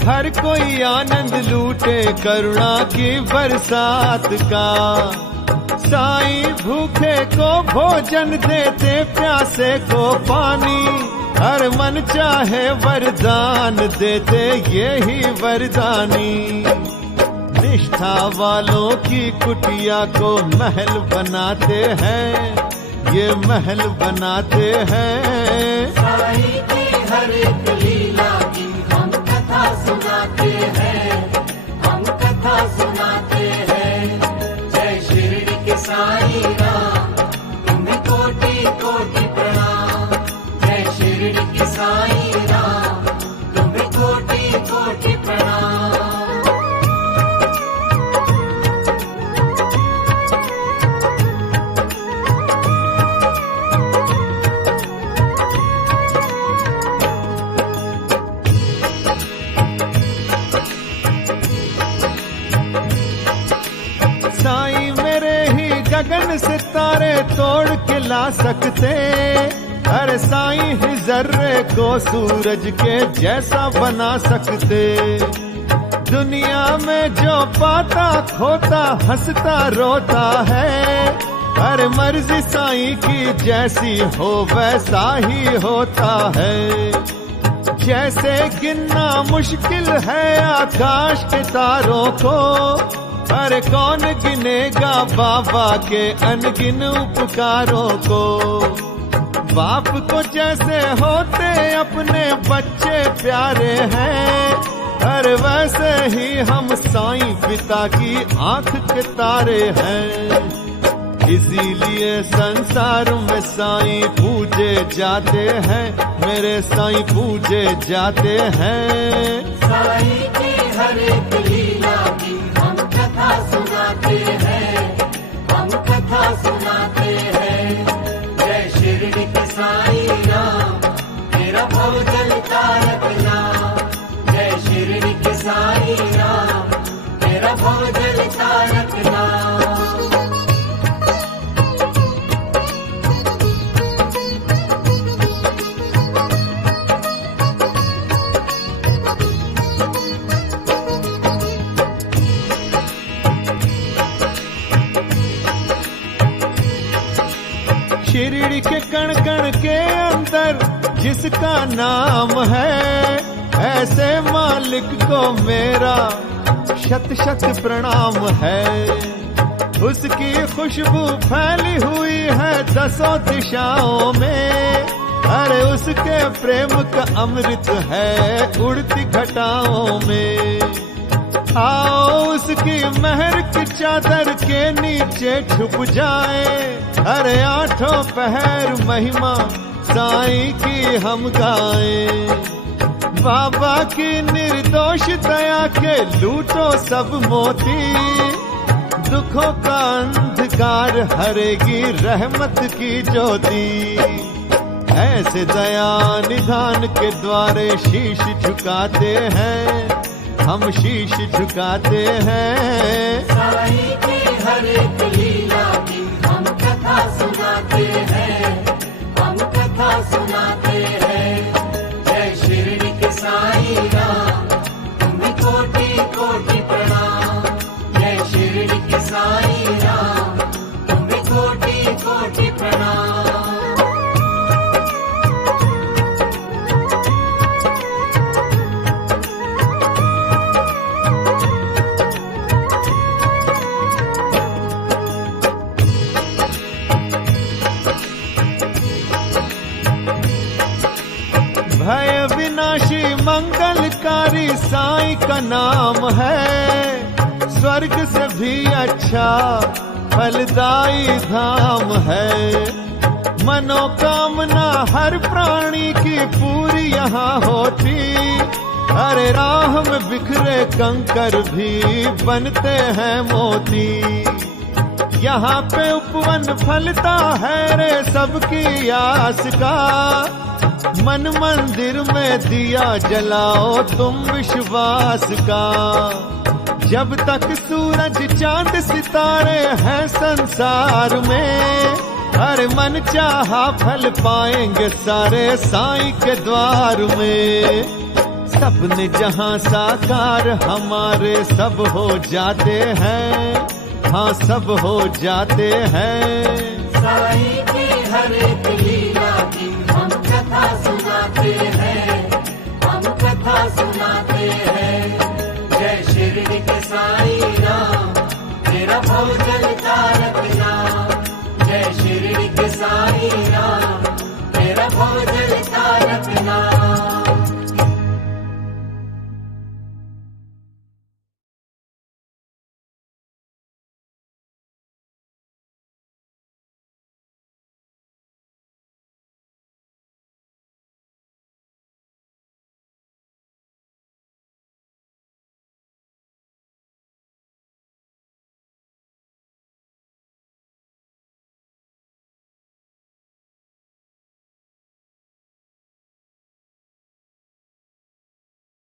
हर कोई आनंद लूटे करुणा की बरसात का। साईं भूखे को भोजन देते, प्यासे को पानी, हर मन चाहे वरदान देते यही वरदानी। निष्ठा वालों की कुटिया को महल बनाते हैं, ये महल बनाते हैं। साईं की हर एक लीला की हम कथा सुनाते हैं, हम कथा सुनाते हैं। जय शिरडी के साईं राम, तुम्हें कोटि कोटि प्रणाम। जय शिरडी के साईं राम, तुम्हें कोटि कोटि प्रणाम। गगन सितारे तोड़ के ला सकते, अरे साईं ही जर्रे को सूरज के जैसा बना सकते। दुनिया में जो पाता खोता हंसता रोता है, अरे मर्जी साईं की जैसी हो वैसा ही होता है। जैसे गिनना मुश्किल है आकाश के तारों को, अरे कौन गिनेगा बाबा के अनगिन उपकारों को। बाप को जैसे होते अपने बच्चे प्यारे हैं, अरे वैसे ही हम साईं पिता की आंख के तारे हैं। इसीलिए संसार में साईं पूजे जाते हैं, मेरे साईं पूजे जाते हैं। साईं की हर एक लीला की हम कथा सुनाते हैं, हम कथा सुनाते हैं। जय शिरडी के साईं राम, तेरा भव जलता रखना। जय शिरडी के साईं शिरडी के कण कण के अंदर जिसका नाम है, ऐसे मालिक को मेरा शत शत प्रणाम है। उसकी खुशबू फैली हुई है दसों दिशाओं में, अरे उसके प्रेम का अमृत है उड़ती घटाओं में। आओ उसकी महर की चादर के नीचे छुप जाए, अरे आठों पहर महिमा साईं की हम गाएं। बाबा की निर्दोष दया के लूटो सब मोती, दुखों का अंधकार हरेगी रहमत की ज्योति। ऐसे दया निधान के द्वारे शीश झुकाते हैं, हम शीश झुकाते हैं। साईं की हर एक लीला की हम कथा सुनाते हैं, हम कथा सुनाते हैं। जय शिरडी के साईं राम, तुम्हें कोटि कोटि प्रणाम। जय शिरडी के साईं राम, तुम्हें कोटि कोटि प्रणाम। भय विनाशी मंगलकारी साईं का नाम है, स्वर्ग से भी अच्छा फलदायी धाम है। मनोकामना हर प्राणी की पूरी यहाँ होती, अरे राह में बिखरे कंकर भी बनते हैं मोती। यहाँ पे उपवन फलता है रे सबकी आस का, मन मंदिर में दिया जलाओ तुम विश्वास का। जब तक सूरज चांद सितारे हैं संसार में, हर मन चाहा फल पाएंगे सारे साईं के द्वार में। सपने जहां साकार हमारे सब हो जाते हैं, हाँ सब हो जाते हैं। साईं की हर एक लीला की हम कथा सुनाते हैं, हम कथा सुनाते हैं। जय शिरडी के साईं राम, तेरा भवजल तारक नाम। जय शिरडी के साईं राम, तेरा भवजल तारक नाम।